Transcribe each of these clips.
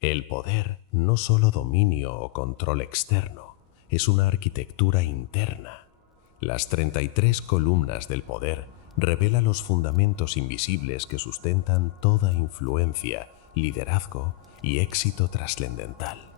El poder, no solo dominio o control externo, es una arquitectura interna. Las 33 columnas del poder revelan los fundamentos invisibles que sustentan toda influencia, liderazgo y éxito trascendental.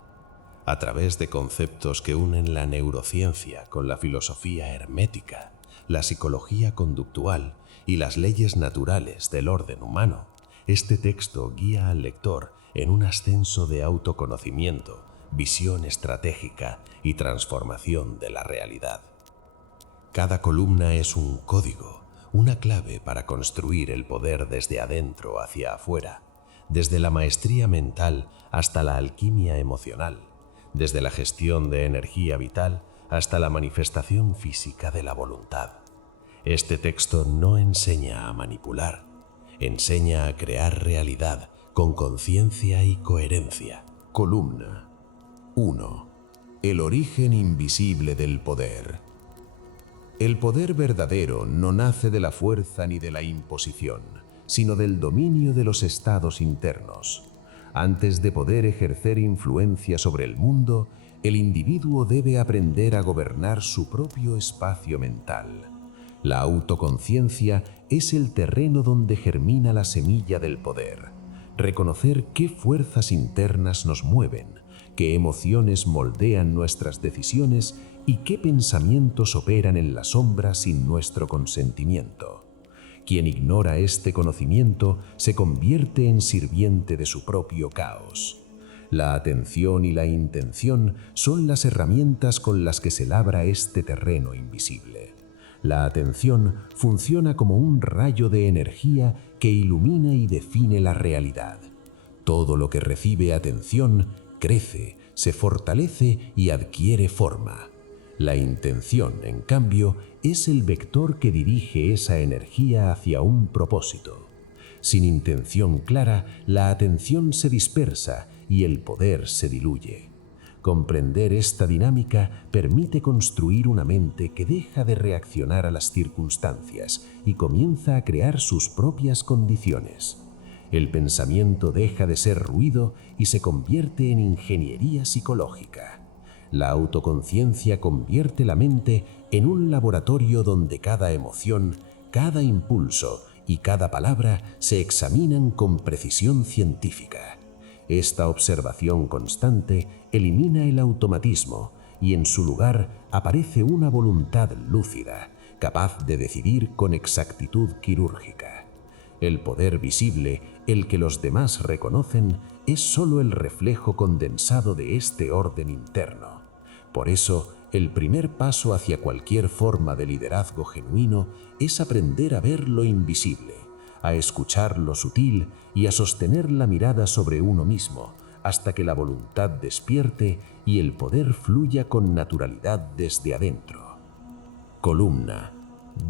A través de conceptos que unen la neurociencia con la filosofía hermética, la psicología conductual y las leyes naturales del orden humano, este texto guía al lector en un ascenso de autoconocimiento, visión estratégica y transformación de la realidad. Cada columna es un código, una clave para construir el poder desde adentro hacia afuera, desde la maestría mental hasta la alquimia emocional, desde la gestión de energía vital hasta la manifestación física de la voluntad. Este texto no enseña a manipular, enseña a crear realidad con conciencia y coherencia. Columna 1. El origen invisible del poder. El poder verdadero no nace de la fuerza ni de la imposición, sino del dominio de los estados internos. Antes de poder ejercer influencia sobre el mundo, el individuo debe aprender a gobernar su propio espacio mental. La autoconciencia es el terreno donde germina la semilla del poder. Reconocer qué fuerzas internas nos mueven, qué emociones moldean nuestras decisiones y qué pensamientos operan en la sombra sin nuestro consentimiento. Quien ignora este conocimiento se convierte en sirviente de su propio caos. La atención y la intención son las herramientas con las que se labra este terreno invisible. La atención funciona como un rayo de energía que ilumina y define la realidad. Todo lo que recibe atención crece, se fortalece y adquiere forma. La intención, en cambio, es el vector que dirige esa energía hacia un propósito. Sin intención clara, la atención se dispersa y el poder se diluye. Comprender esta dinámica permite construir una mente que deja de reaccionar a las circunstancias y comienza a crear sus propias condiciones. El pensamiento deja de ser ruido y se convierte en ingeniería psicológica. La autoconciencia convierte la mente en un laboratorio donde cada emoción, cada impulso y cada palabra se examinan con precisión científica. Esta observación constante elimina el automatismo y en su lugar aparece una voluntad lúcida, capaz de decidir con exactitud quirúrgica. El poder visible, el que los demás reconocen, es solo el reflejo condensado de este orden interno. Por eso, el primer paso hacia cualquier forma de liderazgo genuino es aprender a ver lo invisible, a escuchar lo sutil y a sostener la mirada sobre uno mismo, hasta que la voluntad despierte y el poder fluya con naturalidad desde adentro. Columna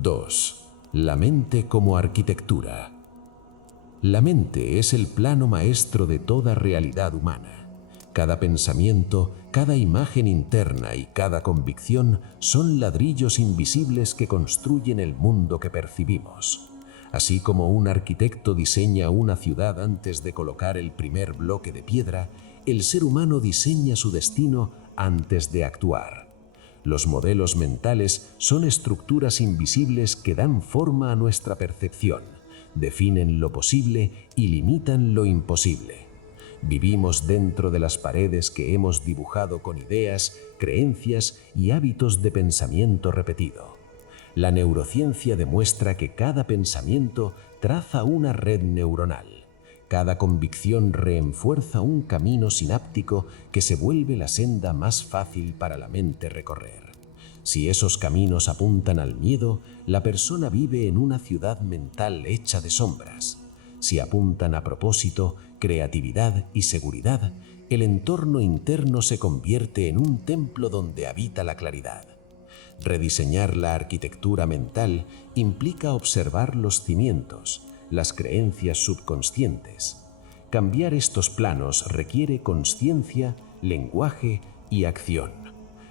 2. La mente como arquitectura. La mente es el plano maestro de toda realidad humana. Cada pensamiento, cada imagen interna y cada convicción son ladrillos invisibles que construyen el mundo que percibimos. Así como un arquitecto diseña una ciudad antes de colocar el primer bloque de piedra, el ser humano diseña su destino antes de actuar. Los modelos mentales son estructuras invisibles que dan forma a nuestra percepción, definen lo posible y limitan lo imposible. Vivimos dentro de las paredes que hemos dibujado con ideas, creencias y hábitos de pensamiento repetido. La neurociencia demuestra que cada pensamiento traza una red neuronal. Cada convicción reenfuerza un camino sináptico que se vuelve la senda más fácil para la mente recorrer. Si esos caminos apuntan al miedo, la persona vive en una ciudad mental hecha de sombras. Si apuntan a propósito, creatividad y seguridad, el entorno interno se convierte en un templo donde habita la claridad. Rediseñar la arquitectura mental implica observar los cimientos, las creencias subconscientes. Cambiar estos planos requiere consciencia, lenguaje y acción.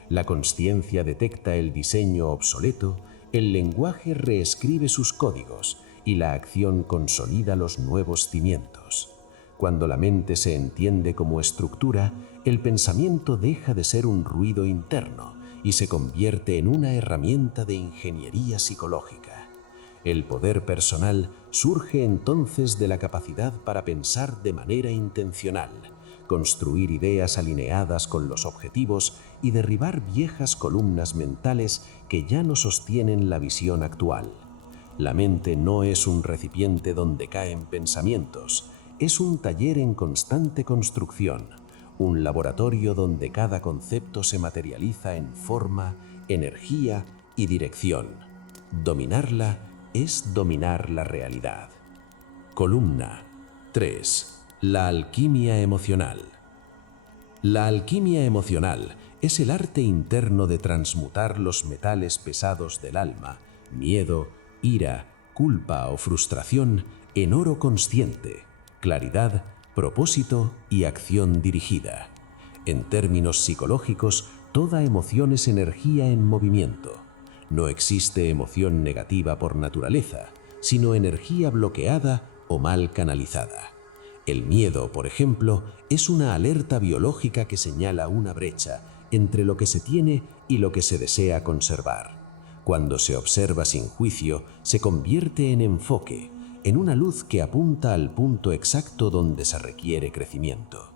La consciencia detecta el diseño obsoleto, el lenguaje reescribe sus códigos y la acción consolida los nuevos cimientos. Cuando la mente se entiende como estructura, el pensamiento deja de ser un ruido interno y se convierte en una herramienta de ingeniería psicológica. El poder personal surge entonces de la capacidad para pensar de manera intencional, construir ideas alineadas con los objetivos y derribar viejas columnas mentales que ya no sostienen la visión actual. La mente no es un recipiente donde caen pensamientos, es un taller en constante construcción, un laboratorio donde cada concepto se materializa en forma, energía y dirección. Dominarla es dominar la realidad. Columna 3. La alquimia emocional. La alquimia emocional es el arte interno de transmutar los metales pesados del alma, miedo, ira, culpa o frustración, en oro consciente, claridad, propósito y acción dirigida. En términos psicológicos, toda emoción es energía en movimiento. No existe emoción negativa por naturaleza, sino energía bloqueada o mal canalizada. El miedo, por ejemplo, es una alerta biológica que señala una brecha entre lo que se tiene y lo que se desea conservar. Cuando se observa sin juicio, se convierte en enfoque, en una luz que apunta al punto exacto donde se requiere crecimiento.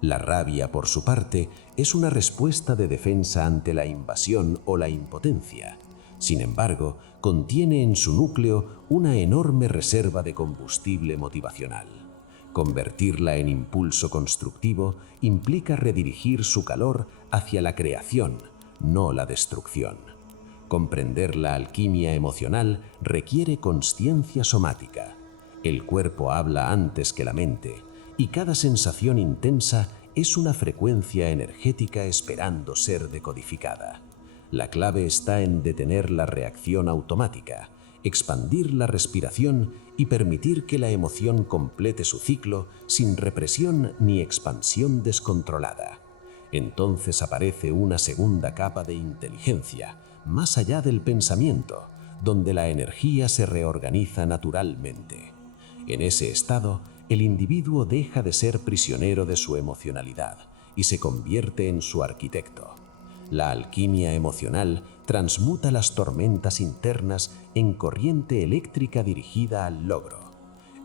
La rabia, por su parte, es una respuesta de defensa ante la invasión o la impotencia. Sin embargo, contiene en su núcleo una enorme reserva de combustible motivacional. Convertirla en impulso constructivo implica redirigir su calor hacia la creación, no la destrucción. Comprender la alquimia emocional requiere consciencia somática. El cuerpo habla antes que la mente, y cada sensación intensa es una frecuencia energética esperando ser decodificada. La clave está en detener la reacción automática, expandir la respiración y permitir que la emoción complete su ciclo sin represión ni expansión descontrolada. Entonces aparece una segunda capa de inteligencia, más allá del pensamiento, donde la energía se reorganiza naturalmente. En ese estado, el individuo deja de ser prisionero de su emocionalidad y se convierte en su arquitecto. La alquimia emocional transmuta las tormentas internas en corriente eléctrica dirigida al logro.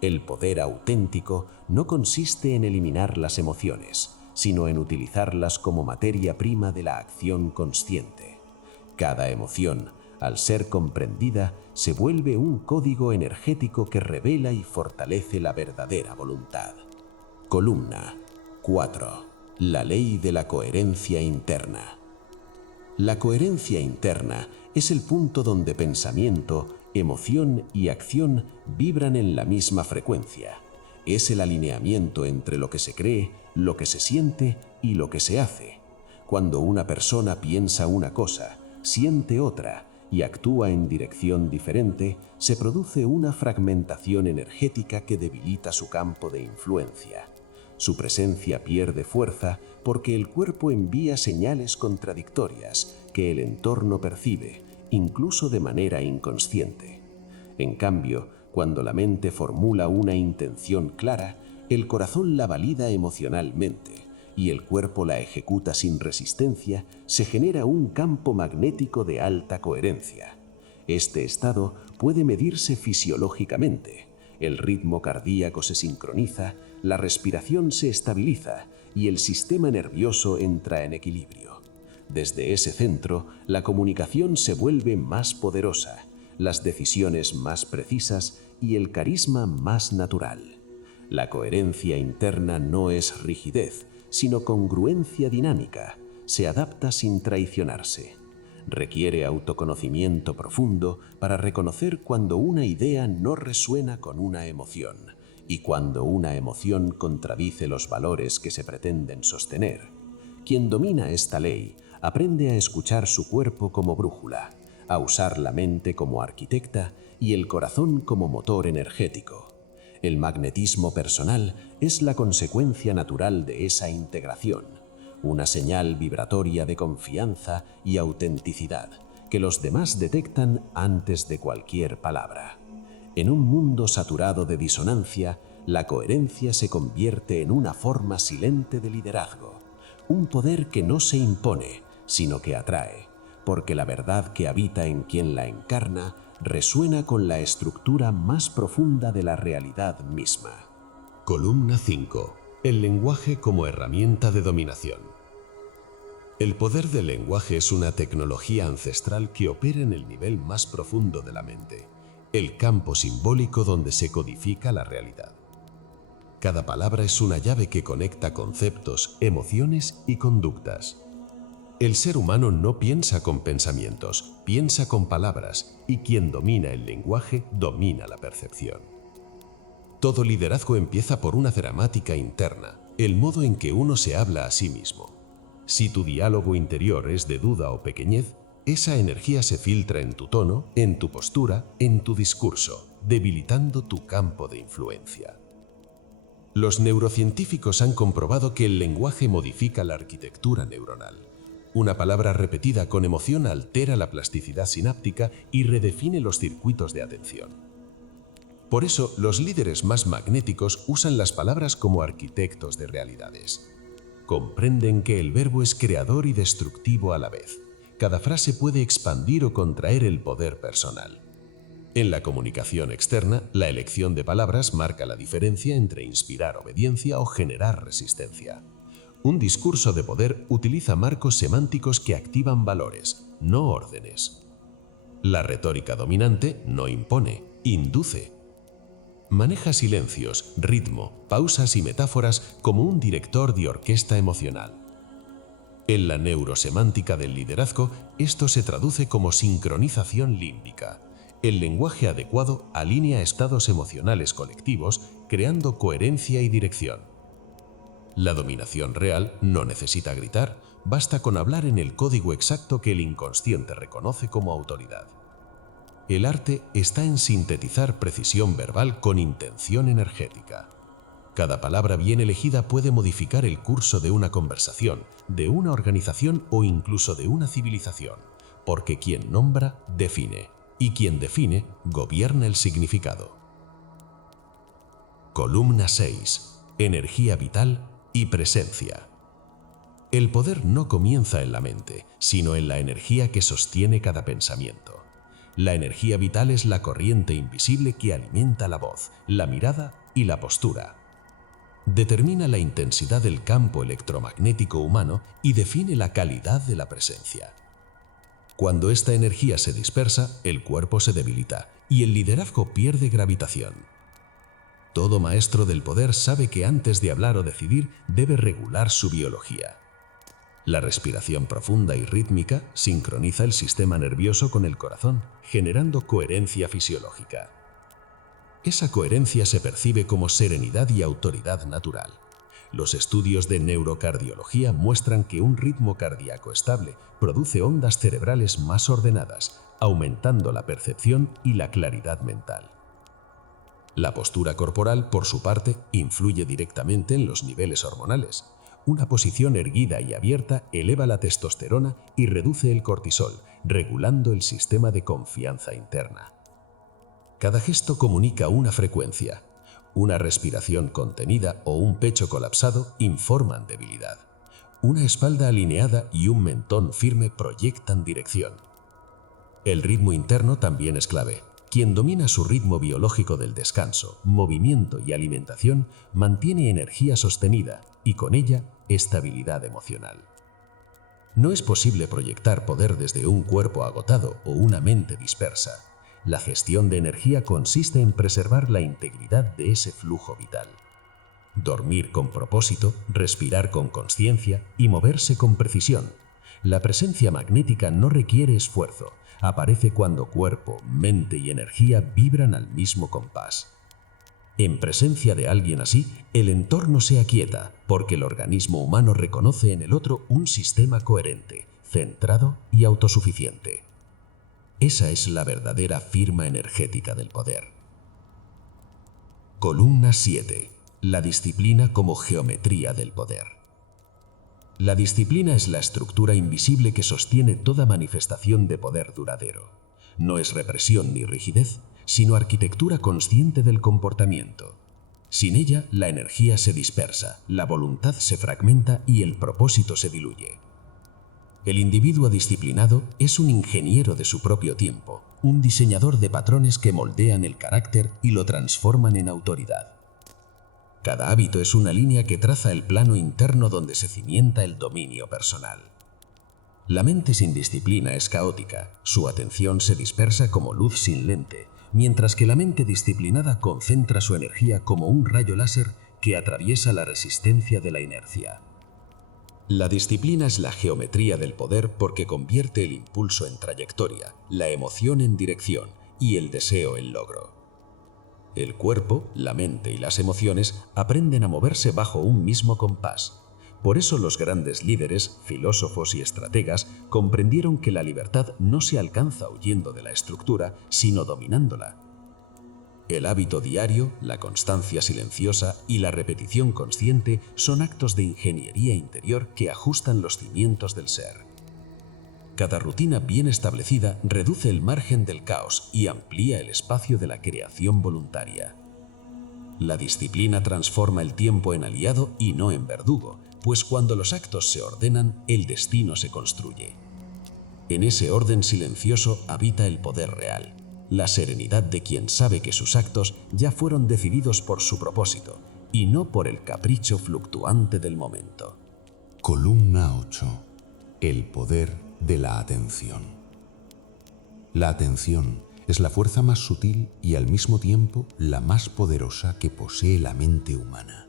El poder auténtico no consiste en eliminar las emociones, sino en utilizarlas como materia prima de la acción consciente. Cada emoción, al ser comprendida, se vuelve un código energético que revela y fortalece la verdadera voluntad. Columna 4. La ley de la coherencia interna. La coherencia interna es el punto donde pensamiento, emoción y acción vibran en la misma frecuencia. Es el alineamiento entre lo que se cree, lo que se siente y lo que se hace. Cuando una persona piensa una cosa, siente otra y actúa en dirección diferente, se produce una fragmentación energética que debilita su campo de influencia. Su presencia pierde fuerza porque el cuerpo envía señales contradictorias que el entorno percibe, incluso de manera inconsciente. En cambio, cuando la mente formula una intención clara, el corazón la valida emocionalmente y el cuerpo la ejecuta sin resistencia, se genera un campo magnético de alta coherencia. Este estado puede medirse fisiológicamente. El ritmo cardíaco se sincroniza, la respiración se estabiliza y el sistema nervioso entra en equilibrio. Desde ese centro, la comunicación se vuelve más poderosa, las decisiones más precisas y el carisma más natural. La coherencia interna no es rigidez, sino congruencia dinámica. Se adapta sin traicionarse. Requiere autoconocimiento profundo para reconocer cuando una idea no resuena con una emoción y cuando una emoción contradice los valores que se pretenden sostener. Quien domina esta ley aprende a escuchar su cuerpo como brújula, a usar la mente como arquitecta y el corazón como motor energético. El magnetismo personal es la consecuencia natural de esa integración, una señal vibratoria de confianza y autenticidad que los demás detectan antes de cualquier palabra. En un mundo saturado de disonancia, la coherencia se convierte en una forma silente de liderazgo, un poder que no se impone, sino que atrae, porque la verdad que habita en quien la encarna resuena con la estructura más profunda de la realidad misma. Columna 5. El lenguaje como herramienta de dominación. El poder del lenguaje es una tecnología ancestral que opera en el nivel más profundo de la mente, el campo simbólico donde se codifica la realidad. Cada palabra es una llave que conecta conceptos, emociones y conductas. El ser humano no piensa con pensamientos, piensa con palabras, y quien domina el lenguaje domina la percepción. Todo liderazgo empieza por una gramática interna, el modo en que uno se habla a sí mismo. Si tu diálogo interior es de duda o pequeñez, esa energía se filtra en tu tono, en tu postura, en tu discurso, debilitando tu campo de influencia. Los neurocientíficos han comprobado que el lenguaje modifica la arquitectura neuronal. Una palabra repetida con emoción altera la plasticidad sináptica y redefine los circuitos de atención. Por eso, los líderes más magnéticos usan las palabras como arquitectos de realidades. Comprenden que el verbo es creador y destructivo a la vez. Cada frase puede expandir o contraer el poder personal. En la comunicación externa, la elección de palabras marca la diferencia entre inspirar obediencia o generar resistencia. Un discurso de poder utiliza marcos semánticos que activan valores, no órdenes. La retórica dominante no impone, induce. Maneja silencios, ritmo, pausas y metáforas como un director de orquesta emocional. En la neurosemántica del liderazgo, esto se traduce como sincronización límbica. El lenguaje adecuado alinea estados emocionales colectivos, creando coherencia y dirección. La dominación real no necesita gritar, basta con hablar en el código exacto que el inconsciente reconoce como autoridad. El arte está en sintetizar precisión verbal con intención energética. Cada palabra bien elegida puede modificar el curso de una conversación, de una organización o incluso de una civilización, porque quien nombra, define. Y quien define, gobierna el significado. Columna 6. Energía vital y presencia. El poder no comienza en la mente, sino en la energía que sostiene cada pensamiento. La energía vital es la corriente invisible que alimenta la voz, la mirada y la postura. Determina la intensidad del campo electromagnético humano y define la calidad de la presencia. Cuando esta energía se dispersa, el cuerpo se debilita y el liderazgo pierde gravitación. Todo maestro del poder sabe que antes de hablar o decidir debe regular su biología. La respiración profunda y rítmica sincroniza el sistema nervioso con el corazón, generando coherencia fisiológica. Esa coherencia se percibe como serenidad y autoridad natural. Los estudios de neurocardiología muestran que un ritmo cardíaco estable produce ondas cerebrales más ordenadas, aumentando la percepción y la claridad mental. La postura corporal, por su parte, influye directamente en los niveles hormonales. Una posición erguida y abierta eleva la testosterona y reduce el cortisol, regulando el sistema de confianza interna. Cada gesto comunica una frecuencia. Una respiración contenida o un pecho colapsado informan debilidad. Una espalda alineada y un mentón firme proyectan dirección. El ritmo interno también es clave. Quien domina su ritmo biológico del descanso, movimiento y alimentación mantiene energía sostenida y con ella estabilidad emocional. No es posible proyectar poder desde un cuerpo agotado o una mente dispersa. La gestión de energía consiste en preservar la integridad de ese flujo vital. Dormir con propósito, respirar con consciencia y moverse con precisión. La presencia magnética no requiere esfuerzo, aparece cuando cuerpo, mente y energía vibran al mismo compás. En presencia de alguien así, el entorno se aquieta, porque el organismo humano reconoce en el otro un sistema coherente, centrado y autosuficiente. Esa es la verdadera firma energética del poder. Columna 7. La disciplina como geometría del poder. La disciplina es la estructura invisible que sostiene toda manifestación de poder duradero. No es represión ni rigidez, sino arquitectura consciente del comportamiento. Sin ella, la energía se dispersa, la voluntad se fragmenta y el propósito se diluye. El individuo disciplinado es un ingeniero de su propio tiempo, un diseñador de patrones que moldean el carácter y lo transforman en autoridad. Cada hábito es una línea que traza el plano interno donde se cimienta el dominio personal. La mente sin disciplina es caótica, su atención se dispersa como luz sin lente, mientras que la mente disciplinada concentra su energía como un rayo láser que atraviesa la resistencia de la inercia. La disciplina es la geometría del poder porque convierte el impulso en trayectoria, la emoción en dirección y el deseo en logro. El cuerpo, la mente y las emociones aprenden a moverse bajo un mismo compás. Por eso los grandes líderes, filósofos y estrategas comprendieron que la libertad no se alcanza huyendo de la estructura, sino dominándola. El hábito diario, la constancia silenciosa y la repetición consciente son actos de ingeniería interior que ajustan los cimientos del ser. Cada rutina bien establecida reduce el margen del caos y amplía el espacio de la creación voluntaria. La disciplina transforma el tiempo en aliado y no en verdugo, pues cuando los actos se ordenan, el destino se construye. En ese orden silencioso habita el poder real, la serenidad de quien sabe que sus actos ya fueron decididos por su propósito y no por el capricho fluctuante del momento. Columna 8. El poder de la atención. La atención es la fuerza más sutil y al mismo tiempo la más poderosa que posee la mente humana.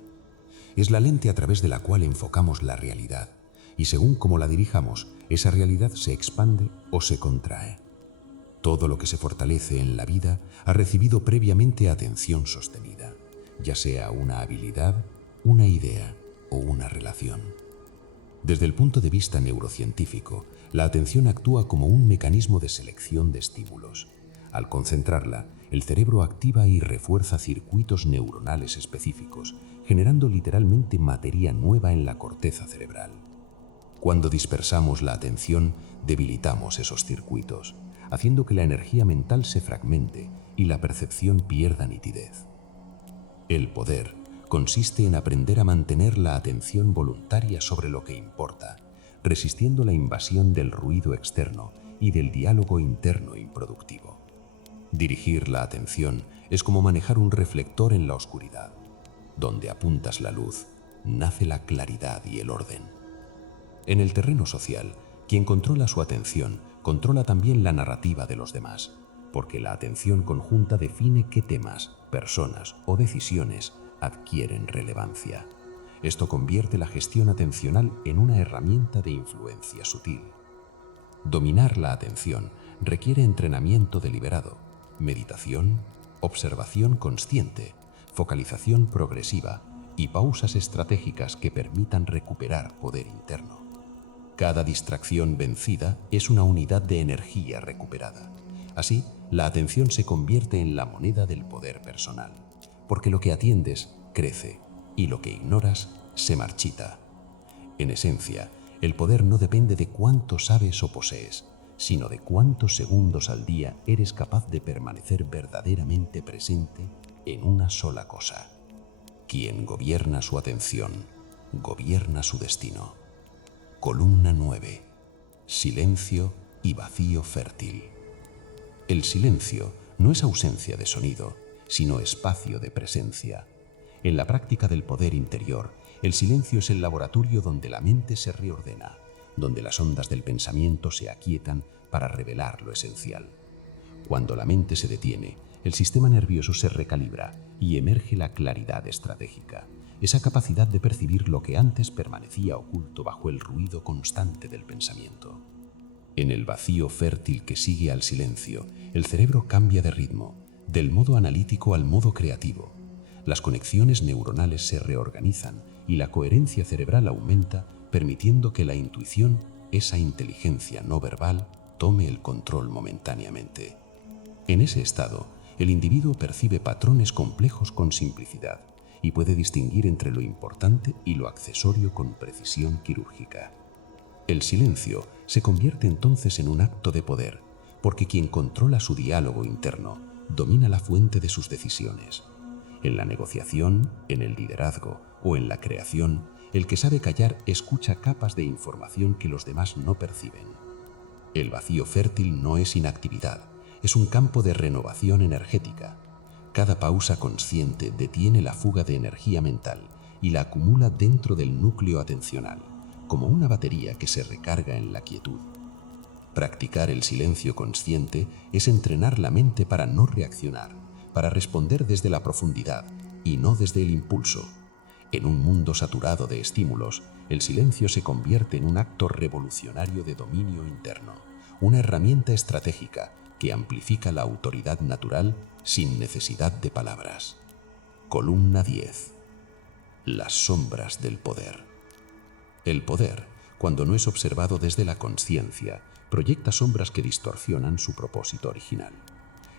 Es la lente a través de la cual enfocamos la realidad, y según cómo la dirijamos, esa realidad se expande o se contrae. Todo lo que se fortalece en la vida ha recibido previamente atención sostenida, ya sea una habilidad, una idea o una relación. Desde el punto de vista neurocientífico, la atención actúa como un mecanismo de selección de estímulos. Al concentrarla, el cerebro activa y refuerza circuitos neuronales específicos, generando literalmente materia nueva en la corteza cerebral. Cuando dispersamos la atención, debilitamos esos circuitos, haciendo que la energía mental se fragmente y la percepción pierda nitidez. El poder consiste en aprender a mantener la atención voluntaria sobre lo que importa, resistiendo la invasión del ruido externo y del diálogo interno improductivo. Dirigir la atención es como manejar un reflector en la oscuridad. Donde apuntas la luz, nace la claridad y el orden. En el terreno social, quien controla su atención, controla también la narrativa de los demás, porque la atención conjunta define qué temas, personas o decisiones adquieren relevancia. Esto convierte la gestión atencional en una herramienta de influencia sutil. Dominar la atención requiere entrenamiento deliberado, meditación, observación consciente, focalización progresiva y pausas estratégicas que permitan recuperar poder interno. Cada distracción vencida es una unidad de energía recuperada. Así, la atención se convierte en la moneda del poder personal, porque lo que atiendes crece y lo que ignoras se marchita. En esencia, el poder no depende de cuánto sabes o posees, sino de cuántos segundos al día eres capaz de permanecer verdaderamente presente en una sola cosa. Quien gobierna su atención, gobierna su destino. Columna 9. Silencio y vacío fértil. El silencio no es ausencia de sonido, sino espacio de presencia. En la práctica del poder interior, el silencio es el laboratorio donde la mente se reordena, donde las ondas del pensamiento se aquietan para revelar lo esencial. Cuando la mente se detiene, el sistema nervioso se recalibra y emerge la claridad estratégica, esa capacidad de percibir lo que antes permanecía oculto bajo el ruido constante del pensamiento. En el vacío fértil que sigue al silencio, el cerebro cambia de ritmo, del modo analítico al modo creativo. Las conexiones neuronales se reorganizan y la coherencia cerebral aumenta, permitiendo que la intuición, esa inteligencia no verbal, tome el control momentáneamente. En ese estado, el individuo percibe patrones complejos con simplicidad y puede distinguir entre lo importante y lo accesorio con precisión quirúrgica. El silencio se convierte entonces en un acto de poder, porque quien controla su diálogo interno domina la fuente de sus decisiones. En la negociación, en el liderazgo o en la creación, el que sabe callar escucha capas de información que los demás no perciben. El vacío fértil no es inactividad, es un campo de renovación energética. Cada pausa consciente detiene la fuga de energía mental y la acumula dentro del núcleo atencional, como una batería que se recarga en la quietud. Practicar el silencio consciente es entrenar la mente para no reaccionar, para responder desde la profundidad y no desde el impulso. En un mundo saturado de estímulos, el silencio se convierte en un acto revolucionario de dominio interno, una herramienta estratégica que amplifica la autoridad natural sin necesidad de palabras. Columna 10. Las sombras del poder. El poder, cuando no es observado desde la conciencia, proyecta sombras que distorsionan su propósito original.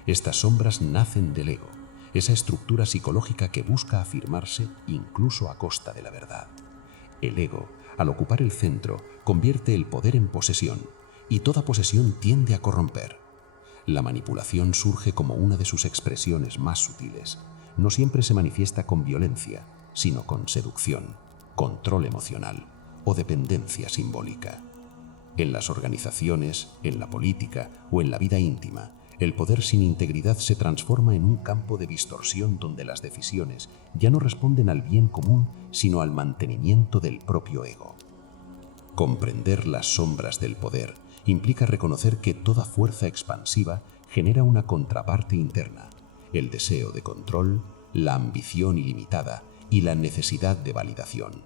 Estas sombras nacen del ego, esa estructura psicológica que busca afirmarse incluso a costa de la verdad. El ego, al ocupar el centro, convierte el poder en posesión, y toda posesión tiende a corromper. La manipulación surge como una de sus expresiones más sutiles. No siempre se manifiesta con violencia, sino con seducción, control emocional o dependencia simbólica. En las organizaciones, en la política o en la vida íntima, el poder sin integridad se transforma en un campo de distorsión donde las decisiones ya no responden al bien común, sino al mantenimiento del propio ego. Comprender las sombras del poder implica reconocer que toda fuerza expansiva genera una contraparte interna, el deseo de control, la ambición ilimitada y la necesidad de validación.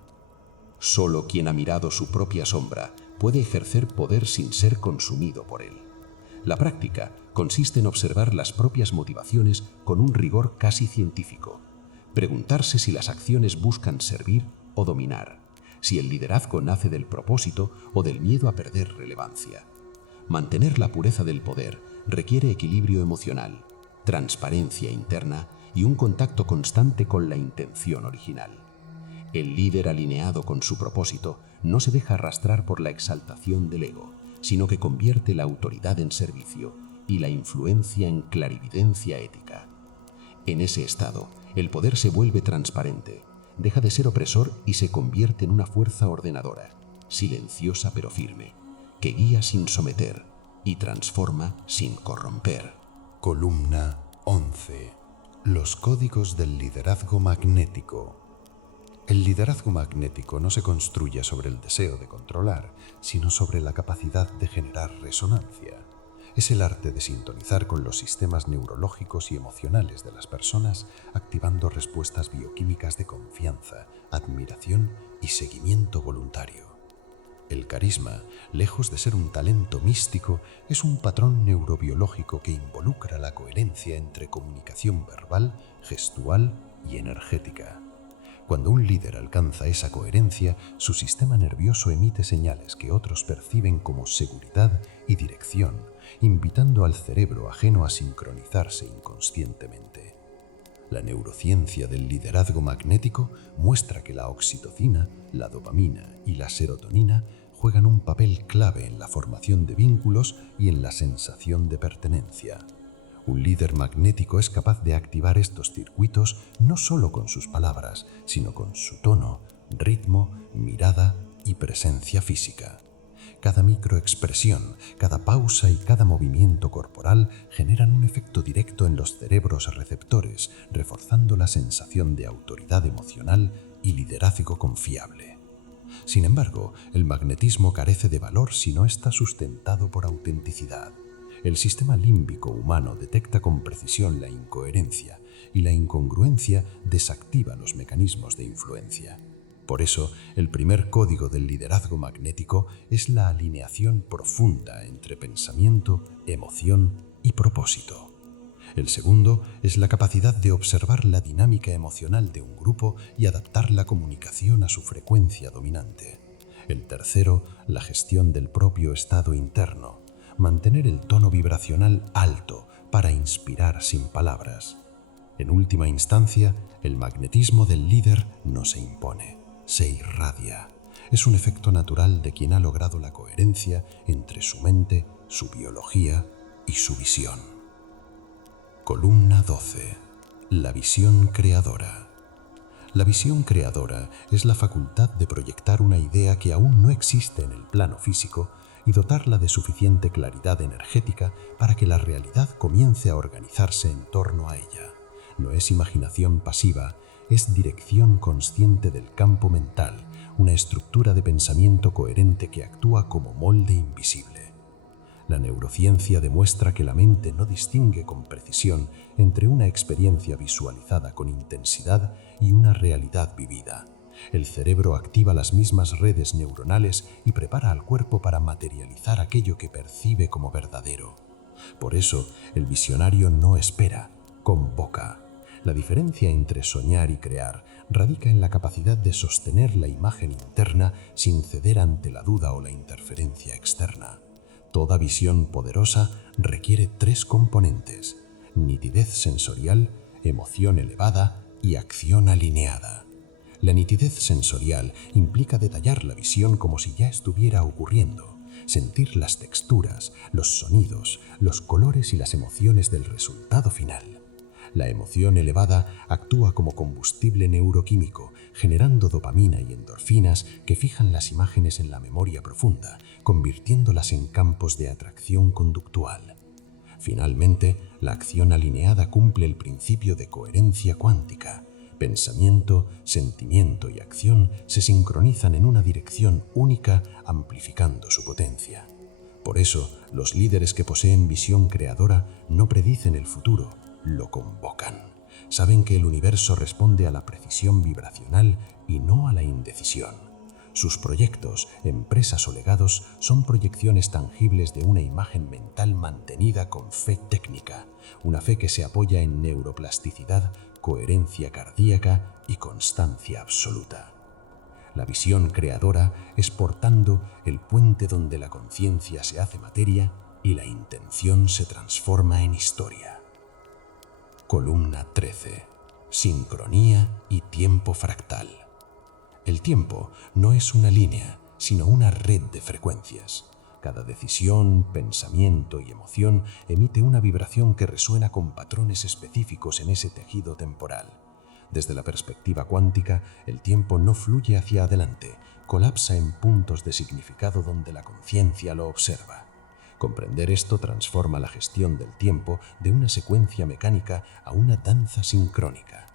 Solo quien ha mirado su propia sombra puede ejercer poder sin ser consumido por él. La práctica consiste en observar las propias motivaciones con un rigor casi científico, preguntarse si las acciones buscan servir o dominar, si el liderazgo nace del propósito o del miedo a perder relevancia. Mantener la pureza del poder requiere equilibrio emocional, transparencia interna y un contacto constante con la intención original. El líder alineado con su propósito no se deja arrastrar por la exaltación del ego, sino que convierte la autoridad en servicio y la influencia en clarividencia ética. En ese estado, el poder se vuelve transparente, deja de ser opresor y se convierte en una fuerza ordenadora, silenciosa pero firme, que guía sin someter y transforma sin corromper. Columna 11. Los códigos del liderazgo magnético. El liderazgo magnético no se construye sobre el deseo de controlar, sino sobre la capacidad de generar resonancia. Es el arte de sintonizar con los sistemas neurológicos y emocionales de las personas, activando respuestas bioquímicas de confianza, admiración y seguimiento voluntario. El carisma, lejos de ser un talento místico, es un patrón neurobiológico que involucra la coherencia entre comunicación verbal, gestual y energética. Cuando un líder alcanza esa coherencia, su sistema nervioso emite señales que otros perciben como seguridad y dirección, invitando al cerebro ajeno a sincronizarse inconscientemente. La neurociencia del liderazgo magnético muestra que la oxitocina, la dopamina y la serotonina juegan un papel clave en la formación de vínculos y en la sensación de pertenencia. Un líder magnético es capaz de activar estos circuitos no solo con sus palabras, sino con su tono, ritmo, mirada y presencia física. Cada microexpresión, cada pausa y cada movimiento corporal generan un efecto directo en los cerebros receptores, reforzando la sensación de autoridad emocional y liderazgo confiable. Sin embargo, el magnetismo carece de valor si no está sustentado por autenticidad. El sistema límbico humano detecta con precisión la incoherencia y la incongruencia desactiva los mecanismos de influencia. Por eso, el primer código del liderazgo magnético es la alineación profunda entre pensamiento, emoción y propósito. El segundo es la capacidad de observar la dinámica emocional de un grupo y adaptar la comunicación a su frecuencia dominante. El tercero, la gestión del propio estado interno. Mantener el tono vibracional alto para inspirar sin palabras. En última instancia, el magnetismo del líder no se impone, se irradia. Es un efecto natural de quien ha logrado la coherencia entre su mente, su biología y su visión. Columna 12. La visión creadora. La visión creadora es la facultad de proyectar una idea que aún no existe en el plano físico y dotarla de suficiente claridad energética para que la realidad comience a organizarse en torno a ella. No es imaginación pasiva, es dirección consciente del campo mental, una estructura de pensamiento coherente que actúa como molde invisible. La neurociencia demuestra que la mente no distingue con precisión entre una experiencia visualizada con intensidad y una realidad vivida. El cerebro activa las mismas redes neuronales y prepara al cuerpo para materializar aquello que percibe como verdadero. Por eso, el visionario no espera, convoca. La diferencia entre soñar y crear radica en la capacidad de sostener la imagen interna sin ceder ante la duda o la interferencia externa. Toda visión poderosa requiere 3 componentes: nitidez sensorial, emoción elevada y acción alineada. La nitidez sensorial implica detallar la visión como si ya estuviera ocurriendo, sentir las texturas, los sonidos, los colores y las emociones del resultado final. La emoción elevada actúa como combustible neuroquímico, generando dopamina y endorfinas que fijan las imágenes en la memoria profunda, convirtiéndolas en campos de atracción conductual. Finalmente, la acción alineada cumple el principio de coherencia cuántica. Pensamiento, sentimiento y acción se sincronizan en una dirección única, amplificando su potencia. Por eso, los líderes que poseen visión creadora no predicen el futuro, lo convocan. Saben que el universo responde a la precisión vibracional y no a la indecisión. Sus proyectos, empresas o legados son proyecciones tangibles de una imagen mental mantenida con fe técnica, una fe que se apoya en neuroplasticidad, coherencia cardíaca y constancia absoluta. La visión creadora es, por tanto, el puente donde la conciencia se hace materia y la intención se transforma en historia. Columna 13. Sincronía y tiempo fractal. El tiempo no es una línea, sino una red de frecuencias. Cada decisión, pensamiento y emoción emite una vibración que resuena con patrones específicos en ese tejido temporal. Desde la perspectiva cuántica, el tiempo no fluye hacia adelante, colapsa en puntos de significado donde la conciencia lo observa. Comprender esto transforma la gestión del tiempo de una secuencia mecánica a una danza sincrónica.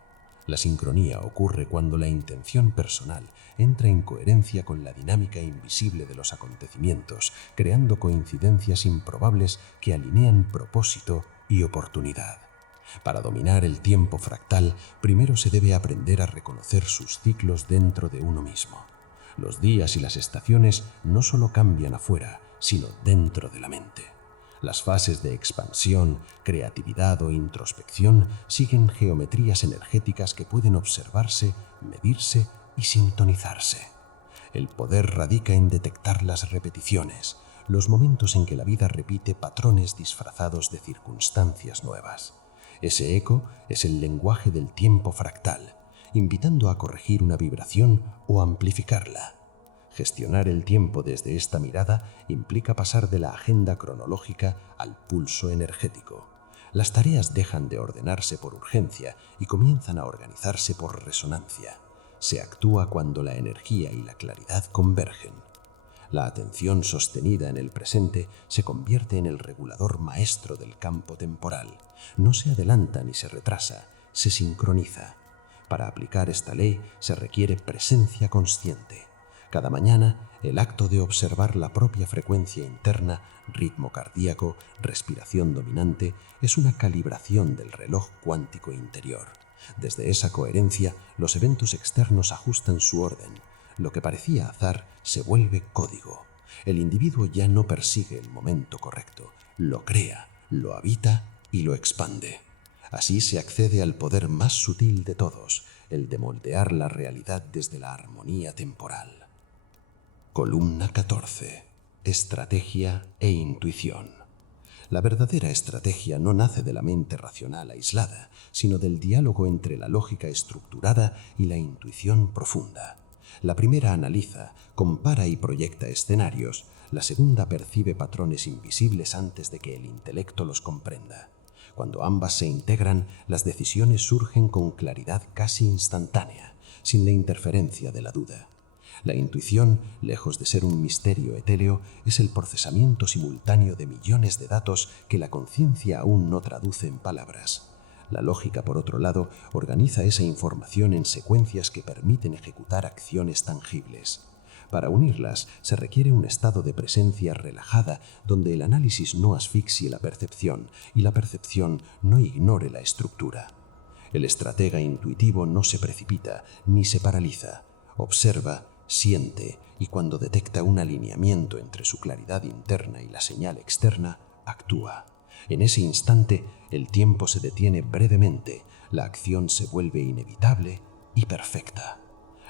La sincronía ocurre cuando la intención personal entra en coherencia con la dinámica invisible de los acontecimientos, creando coincidencias improbables que alinean propósito y oportunidad. Para dominar el tiempo fractal, primero se debe aprender a reconocer sus ciclos dentro de uno mismo. Los días y las estaciones no solo cambian afuera, sino dentro de la mente. Las fases de expansión, creatividad o introspección siguen geometrías energéticas que pueden observarse, medirse y sintonizarse. El poder radica en detectar las repeticiones, los momentos en que la vida repite patrones disfrazados de circunstancias nuevas. Ese eco es el lenguaje del tiempo fractal, invitando a corregir una vibración o amplificarla. Gestionar el tiempo desde esta mirada implica pasar de la agenda cronológica al pulso energético. Las tareas dejan de ordenarse por urgencia y comienzan a organizarse por resonancia. Se actúa cuando la energía y la claridad convergen. La atención sostenida en el presente se convierte en el regulador maestro del campo temporal. No se adelanta ni se retrasa, se sincroniza. Para aplicar esta ley se requiere presencia consciente. Cada mañana, el acto de observar la propia frecuencia interna, ritmo cardíaco, respiración dominante, es una calibración del reloj cuántico interior. Desde esa coherencia, los eventos externos ajustan su orden. Lo que parecía azar se vuelve código. El individuo ya no persigue el momento correcto, lo crea, lo habita y lo expande. Así se accede al poder más sutil de todos, el de moldear la realidad desde la armonía temporal. Columna 14. Estrategia e intuición. La verdadera estrategia no nace de la mente racional aislada, sino del diálogo entre la lógica estructurada y la intuición profunda. La primera analiza, compara y proyecta escenarios, la segunda percibe patrones invisibles antes de que el intelecto los comprenda. Cuando ambas se integran, las decisiones surgen con claridad casi instantánea, sin la interferencia de la duda. La intuición, lejos de ser un misterio etéreo, es el procesamiento simultáneo de millones de datos que la conciencia aún no traduce en palabras. La lógica, por otro lado, organiza esa información en secuencias que permiten ejecutar acciones tangibles. Para unirlas se requiere un estado de presencia relajada donde el análisis no asfixie la percepción y la percepción no ignore la estructura. El estratega intuitivo no se precipita ni se paraliza. Observa, siente y cuando detecta un alineamiento entre su claridad interna y la señal externa, actúa. En ese instante, el tiempo se detiene brevemente, la acción se vuelve inevitable y perfecta.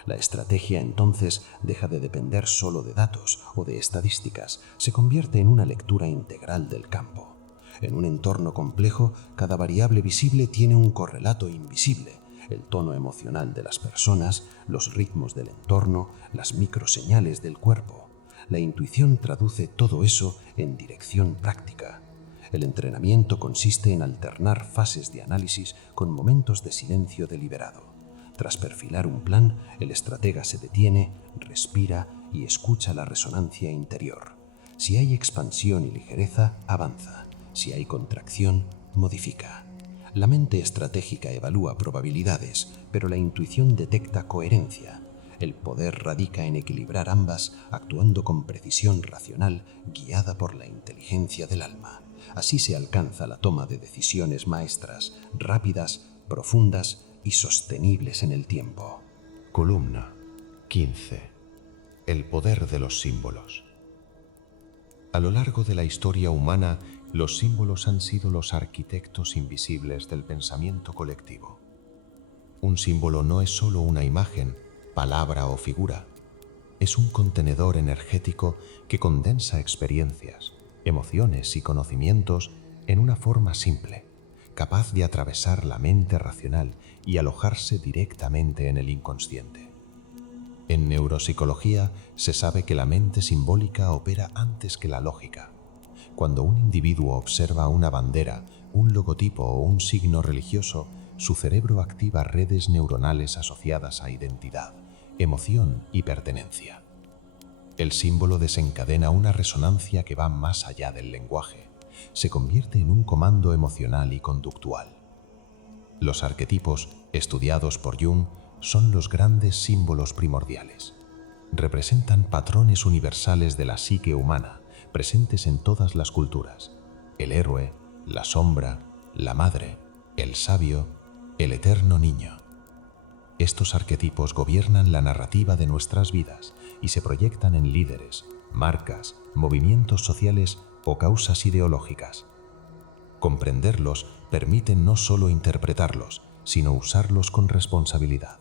La estrategia entonces deja de depender solo de datos o de estadísticas, se convierte en una lectura integral del campo. En un entorno complejo, cada variable visible tiene un correlato invisible: el tono emocional de las personas, los ritmos del entorno, las microseñales del cuerpo. La intuición traduce todo eso en dirección práctica. El entrenamiento consiste en alternar fases de análisis con momentos de silencio deliberado. Tras perfilar un plan, el estratega se detiene, respira y escucha la resonancia interior. Si hay expansión y ligereza, avanza. Si hay contracción, modifica. La mente estratégica evalúa probabilidades, pero la intuición detecta coherencia. El poder radica en equilibrar ambas, actuando con precisión racional, guiada por la inteligencia del alma. Así se alcanza la toma de decisiones maestras, rápidas, profundas y sostenibles en el tiempo. Columna 15. El poder de los símbolos. A lo largo de la historia humana, los símbolos han sido los arquitectos invisibles del pensamiento colectivo. Un símbolo no es solo una imagen, palabra o figura. Es un contenedor energético que condensa experiencias, emociones y conocimientos en una forma simple, capaz de atravesar la mente racional y alojarse directamente en el inconsciente. En neuropsicología se sabe que la mente simbólica opera antes que la lógica. Cuando un individuo observa una bandera, un logotipo o un signo religioso, su cerebro activa redes neuronales asociadas a identidad, emoción y pertenencia. El símbolo desencadena una resonancia que va más allá del lenguaje. Se convierte en un comando emocional y conductual. Los arquetipos, estudiados por Jung, son los grandes símbolos primordiales. Representan patrones universales de la psique humana, presentes en todas las culturas: el héroe, la sombra, la madre, el sabio, el eterno niño. Estos arquetipos gobiernan la narrativa de nuestras vidas y se proyectan en líderes, marcas, movimientos sociales o causas ideológicas. Comprenderlos permite no solo interpretarlos, sino usarlos con responsabilidad.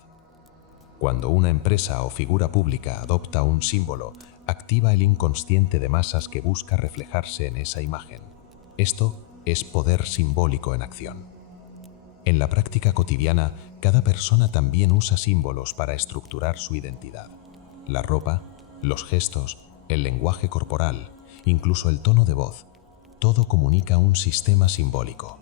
Cuando una empresa o figura pública adopta un símbolo, activa el inconsciente de masas que busca reflejarse en esa imagen. Esto es poder simbólico en acción. En la práctica cotidiana, cada persona también usa símbolos para estructurar su identidad. La ropa, los gestos, el lenguaje corporal, incluso el tono de voz, todo comunica un sistema simbólico.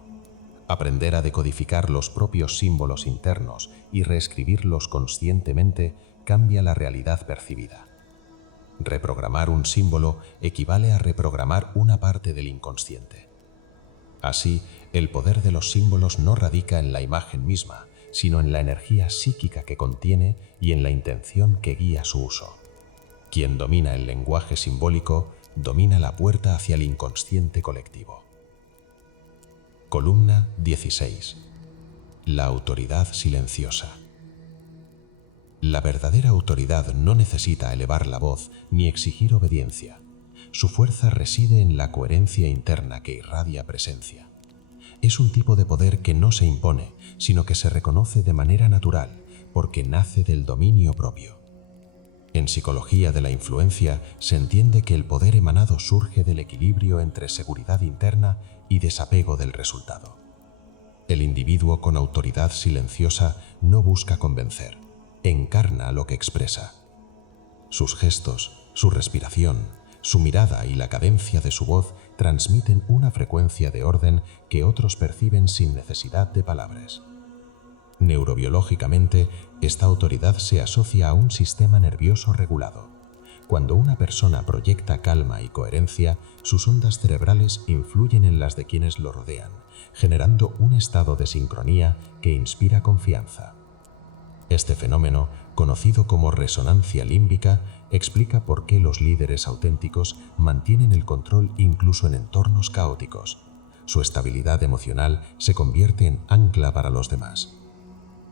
Aprender a decodificar los propios símbolos internos y reescribirlos conscientemente cambia la realidad percibida. Reprogramar un símbolo equivale a reprogramar una parte del inconsciente. Así, el poder de los símbolos no radica en la imagen misma, sino en la energía psíquica que contiene y en la intención que guía su uso. Quien domina el lenguaje simbólico domina la puerta hacia el inconsciente colectivo. Columna 16. La autoridad silenciosa. La verdadera autoridad no necesita elevar la voz ni exigir obediencia. Su fuerza reside en la coherencia interna que irradia presencia. Es un tipo de poder que no se impone, sino que se reconoce de manera natural, porque nace del dominio propio. En psicología de la influencia se entiende que el poder emanado surge del equilibrio entre seguridad interna y desapego del resultado. El individuo con autoridad silenciosa no busca convencer, encarna lo que expresa. Sus gestos, su respiración, su mirada y la cadencia de su voz transmiten una frecuencia de orden que otros perciben sin necesidad de palabras. Neurobiológicamente, esta autoridad se asocia a un sistema nervioso regulado. Cuando una persona proyecta calma y coherencia, sus ondas cerebrales influyen en las de quienes lo rodean, generando un estado de sincronía que inspira confianza. Este fenómeno, conocido como resonancia límbica, explica por qué los líderes auténticos mantienen el control incluso en entornos caóticos. Su estabilidad emocional se convierte en ancla para los demás.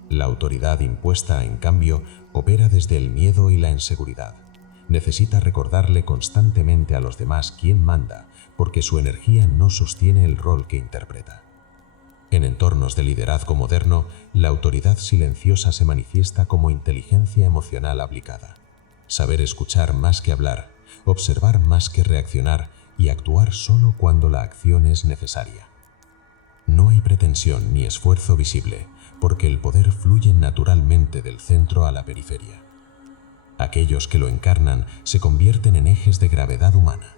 La autoridad impuesta, en cambio, opera desde el miedo y la inseguridad. Necesita recordarle constantemente a los demás quién manda, porque su energía no sostiene el rol que interpreta. En entornos de liderazgo moderno, la autoridad silenciosa se manifiesta como inteligencia emocional aplicada. Saber escuchar más que hablar, observar más que reaccionar y actuar solo cuando la acción es necesaria. No hay pretensión ni esfuerzo visible, porque el poder fluye naturalmente del centro a la periferia. Aquellos que lo encarnan se convierten en ejes de gravedad humana.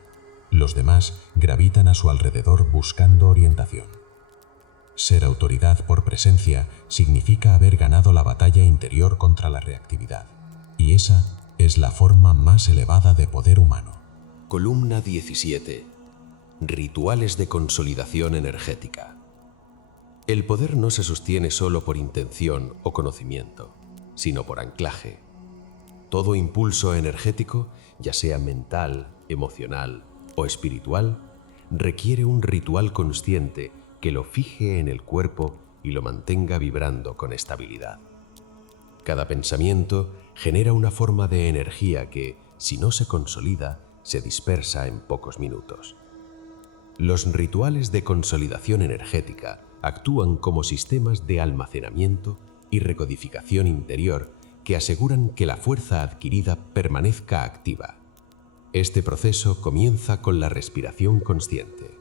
Los demás gravitan a su alrededor buscando orientación. Ser autoridad por presencia significa haber ganado la batalla interior contra la reactividad, y esa es la forma más elevada de poder humano. Columna 17. Rituales de consolidación energética. El poder no se sostiene solo por intención o conocimiento, sino por anclaje. Todo impulso energético, ya sea mental, emocional o espiritual, requiere un ritual consciente que lo fije en el cuerpo y lo mantenga vibrando con estabilidad. Cada pensamiento genera una forma de energía que, si no se consolida, se dispersa en pocos minutos. Los rituales de consolidación energética actúan como sistemas de almacenamiento y recodificación interior que aseguran que la fuerza adquirida permanezca activa. Este proceso comienza con la respiración consciente.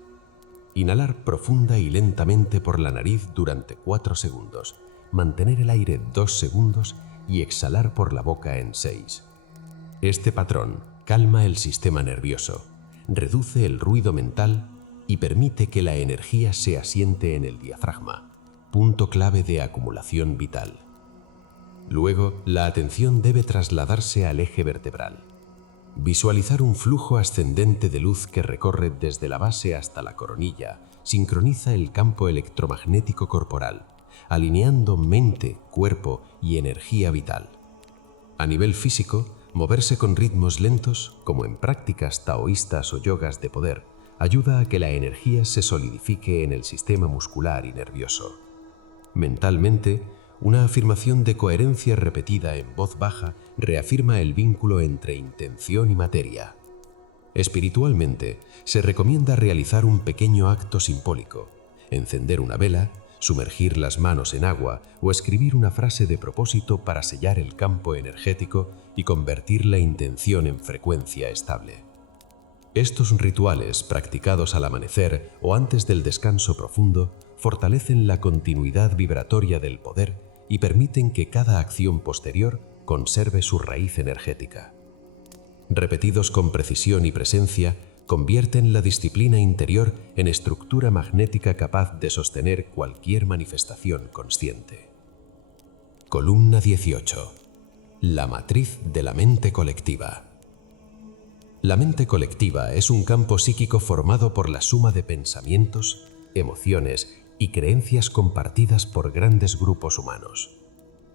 Inhalar profunda y lentamente por la nariz durante 4 segundos, mantener el aire 2 segundos y exhalar por la boca en 6. Este patrón calma el sistema nervioso, reduce el ruido mental y permite que la energía se asiente en el diafragma, punto clave de acumulación vital. Luego, la atención debe trasladarse al eje vertebral. Visualizar un flujo ascendente de luz que recorre desde la base hasta la coronilla sincroniza el campo electromagnético corporal, alineando mente, cuerpo y energía vital. A nivel físico, moverse con ritmos lentos, como en prácticas taoístas o yogas de poder, ayuda a que la energía se solidifique en el sistema muscular y nervioso. Mentalmente, una afirmación de coherencia repetida en voz baja reafirma el vínculo entre intención y materia. Espiritualmente, se recomienda realizar un pequeño acto simbólico, encender una vela, sumergir las manos en agua o escribir una frase de propósito para sellar el campo energético y convertir la intención en frecuencia estable. Estos rituales, practicados al amanecer o antes del descanso profundo, fortalecen la continuidad vibratoria del poder y permiten que cada acción posterior conserve su raíz energética. Repetidos con precisión y presencia, convierten la disciplina interior en estructura magnética capaz de sostener cualquier manifestación consciente. Columna 18. La matriz de la mente colectiva. La mente colectiva es un campo psíquico formado por la suma de pensamientos, emociones y creencias compartidas por grandes grupos humanos.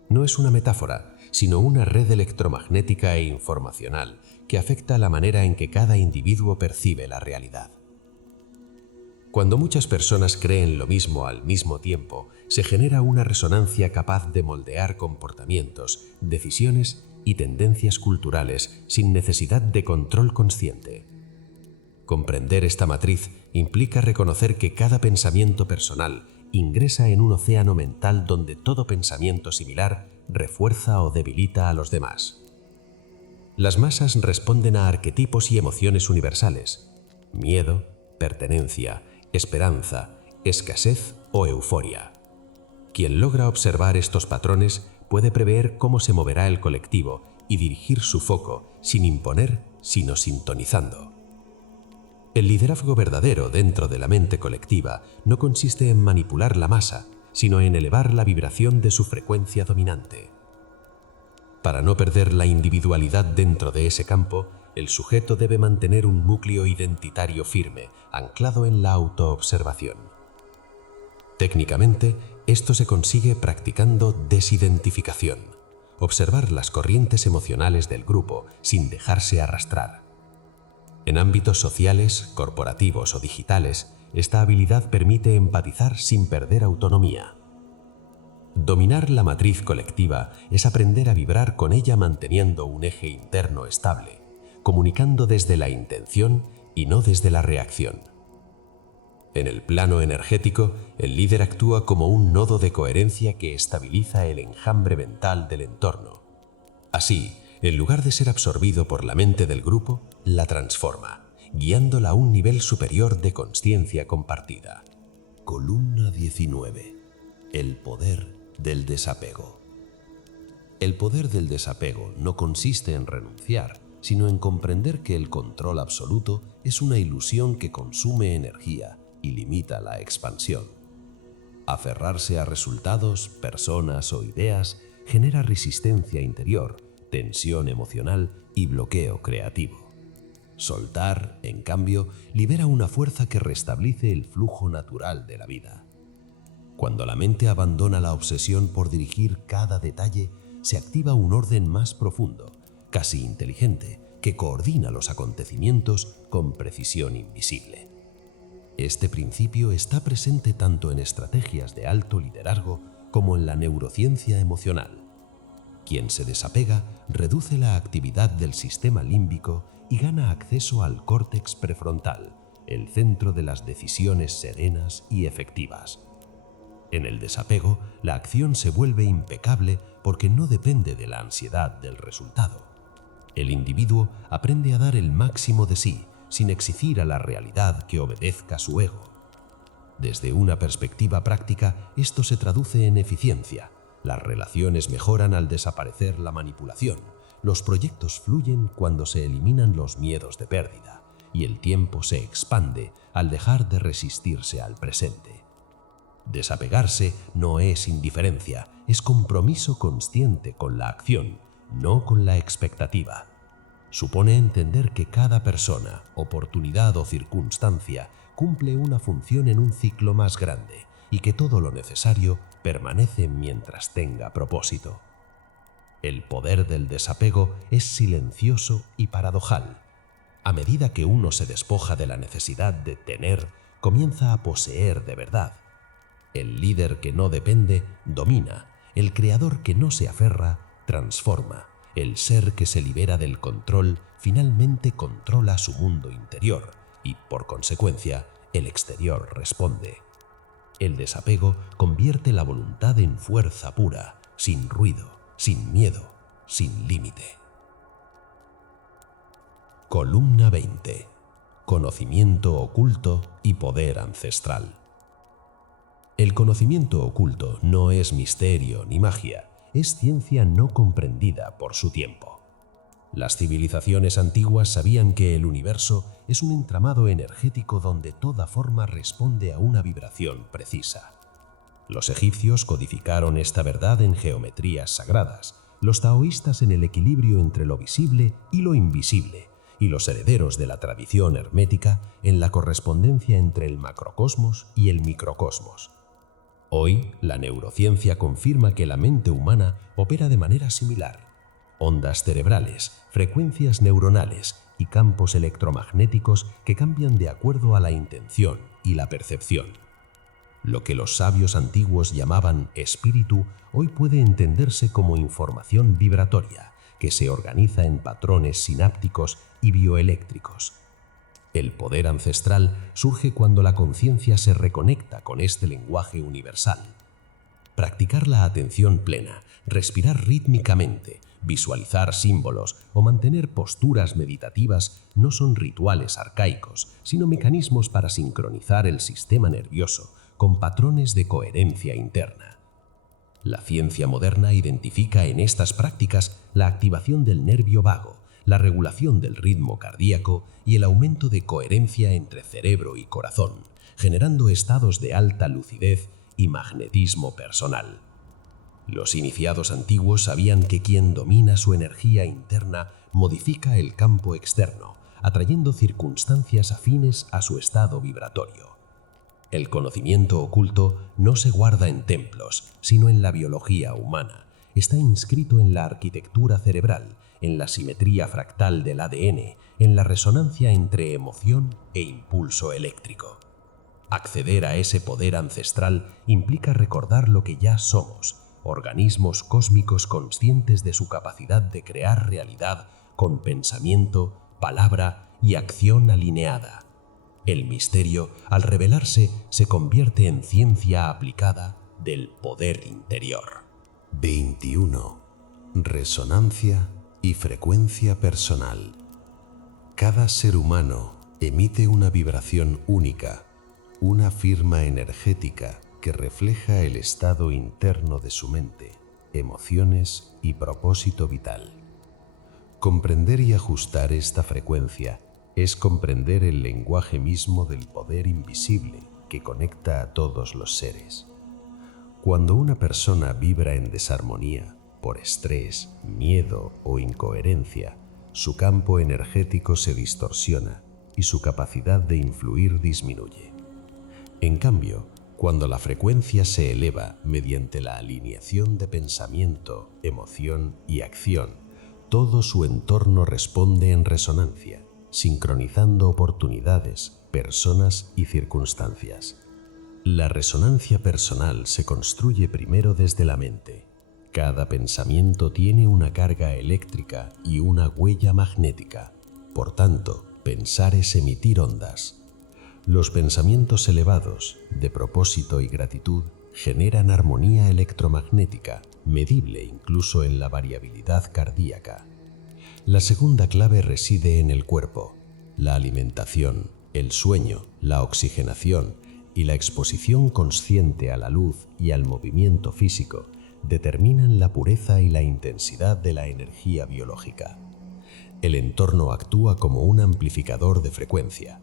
No es una metáfora, sino una red electromagnética e informacional que afecta la manera en que cada individuo percibe la realidad. Cuando muchas personas creen lo mismo al mismo tiempo, se genera una resonancia capaz de moldear comportamientos, decisiones y tendencias culturales sin necesidad de control consciente. Comprender esta matriz implica reconocer que cada pensamiento personal ingresa en un océano mental donde todo pensamiento similar refuerza o debilita a los demás. Las masas responden a arquetipos y emociones universales: miedo, pertenencia, esperanza, escasez o euforia. Quien logra observar estos patrones puede prever cómo se moverá el colectivo y dirigir su foco sin imponer, sino sintonizando. El liderazgo verdadero dentro de la mente colectiva no consiste en manipular la masa, sino en elevar la vibración de su frecuencia dominante. Para no perder la individualidad dentro de ese campo, el sujeto debe mantener un núcleo identitario firme, anclado en la autoobservación. Técnicamente, esto se consigue practicando desidentificación, observar las corrientes emocionales del grupo sin dejarse arrastrar. En ámbitos sociales, corporativos o digitales, esta habilidad permite empatizar sin perder autonomía. Dominar la matriz colectiva es aprender a vibrar con ella manteniendo un eje interno estable, comunicando desde la intención y no desde la reacción. En el plano energético, el líder actúa como un nodo de coherencia que estabiliza el enjambre mental del entorno. Así, en lugar de ser absorbido por la mente del grupo, la transforma, guiándola a un nivel superior de consciencia compartida. Columna 19. El poder del desapego. El poder del desapego no consiste en renunciar, sino en comprender que el control absoluto es una ilusión que consume energía y limita la expansión. Aferrarse a resultados, personas o ideas genera resistencia interior, tensión emocional y bloqueo creativo. Soltar, en cambio, libera una fuerza que restablece el flujo natural de la vida. Cuando la mente abandona la obsesión por dirigir cada detalle, se activa un orden más profundo, casi inteligente, que coordina los acontecimientos con precisión invisible. Este principio está presente tanto en estrategias de alto liderazgo como en la neurociencia emocional. Quien se desapega reduce la actividad del sistema límbico y gana acceso al córtex prefrontal, el centro de las decisiones serenas y efectivas. En el desapego, la acción se vuelve impecable porque no depende de la ansiedad del resultado. El individuo aprende a dar el máximo de sí, sin exigir a la realidad que obedezca a su ego. Desde una perspectiva práctica, esto se traduce en eficiencia. Las relaciones mejoran al desaparecer la manipulación, los proyectos fluyen cuando se eliminan los miedos de pérdida, y el tiempo se expande al dejar de resistirse al presente. Desapegarse no es indiferencia, es compromiso consciente con la acción, no con la expectativa. Supone entender que cada persona, oportunidad o circunstancia cumple una función en un ciclo más grande y que todo lo necesario permanece mientras tenga propósito. El poder del desapego es silencioso y paradojal. A medida que uno se despoja de la necesidad de tener, comienza a poseer de verdad. El líder que no depende, domina. El creador que no se aferra, transforma. El ser que se libera del control, finalmente controla su mundo interior y, por consecuencia, el exterior responde. El desapego convierte la voluntad en fuerza pura, sin ruido, sin miedo, sin límite. Columna 20. Conocimiento oculto y poder ancestral. El conocimiento oculto no es misterio ni magia, es ciencia no comprendida por su tiempo. Las civilizaciones antiguas sabían que el universo es un entramado energético donde toda forma responde a una vibración precisa. Los egipcios codificaron esta verdad en geometrías sagradas, los taoístas en el equilibrio entre lo visible y lo invisible, y los herederos de la tradición hermética en la correspondencia entre el macrocosmos y el microcosmos. Hoy, la neurociencia confirma que la mente humana opera de manera similar. Ondas cerebrales, frecuencias neuronales y campos electromagnéticos que cambian de acuerdo a la intención y la percepción. Lo que los sabios antiguos llamaban espíritu hoy puede entenderse como información vibratoria que se organiza en patrones sinápticos y bioeléctricos. El poder ancestral surge cuando la conciencia se reconecta con este lenguaje universal. Practicar la atención plena, respirar rítmicamente, visualizar símbolos o mantener posturas meditativas no son rituales arcaicos, sino mecanismos para sincronizar el sistema nervioso con patrones de coherencia interna. La ciencia moderna identifica en estas prácticas la activación del nervio vago, la regulación del ritmo cardíaco y el aumento de coherencia entre cerebro y corazón, generando estados de alta lucidez y magnetismo personal. Los iniciados antiguos sabían que quien domina su energía interna modifica el campo externo, atrayendo circunstancias afines a su estado vibratorio. El conocimiento oculto no se guarda en templos, sino en la biología humana. Está inscrito en la arquitectura cerebral, en la simetría fractal del ADN, en la resonancia entre emoción e impulso eléctrico. Acceder a ese poder ancestral implica recordar lo que ya somos, organismos cósmicos conscientes de su capacidad de crear realidad con pensamiento, palabra y acción alineada. El misterio, al revelarse, se convierte en ciencia aplicada del poder interior. 21. Resonancia y frecuencia personal. Cada ser humano emite una vibración única, una firma energética que refleja el estado interno de su mente, emociones y propósito vital. Comprender y ajustar esta frecuencia es comprender el lenguaje mismo del poder invisible que conecta a todos los seres. Cuando una persona vibra en desarmonía, por estrés, miedo o incoherencia, su campo energético se distorsiona y su capacidad de influir disminuye. En cambio, cuando la frecuencia se eleva mediante la alineación de pensamiento, emoción y acción, todo su entorno responde en resonancia, sincronizando oportunidades, personas y circunstancias. La resonancia personal se construye primero desde la mente. Cada pensamiento tiene una carga eléctrica y una huella magnética. Por tanto, pensar es emitir ondas. Los pensamientos elevados, de propósito y gratitud, generan armonía electromagnética, medible incluso en la variabilidad cardíaca. La segunda clave reside en el cuerpo. La alimentación, el sueño, la oxigenación y la exposición consciente a la luz y al movimiento físico determinan la pureza y la intensidad de la energía biológica. El entorno actúa como un amplificador de frecuencia.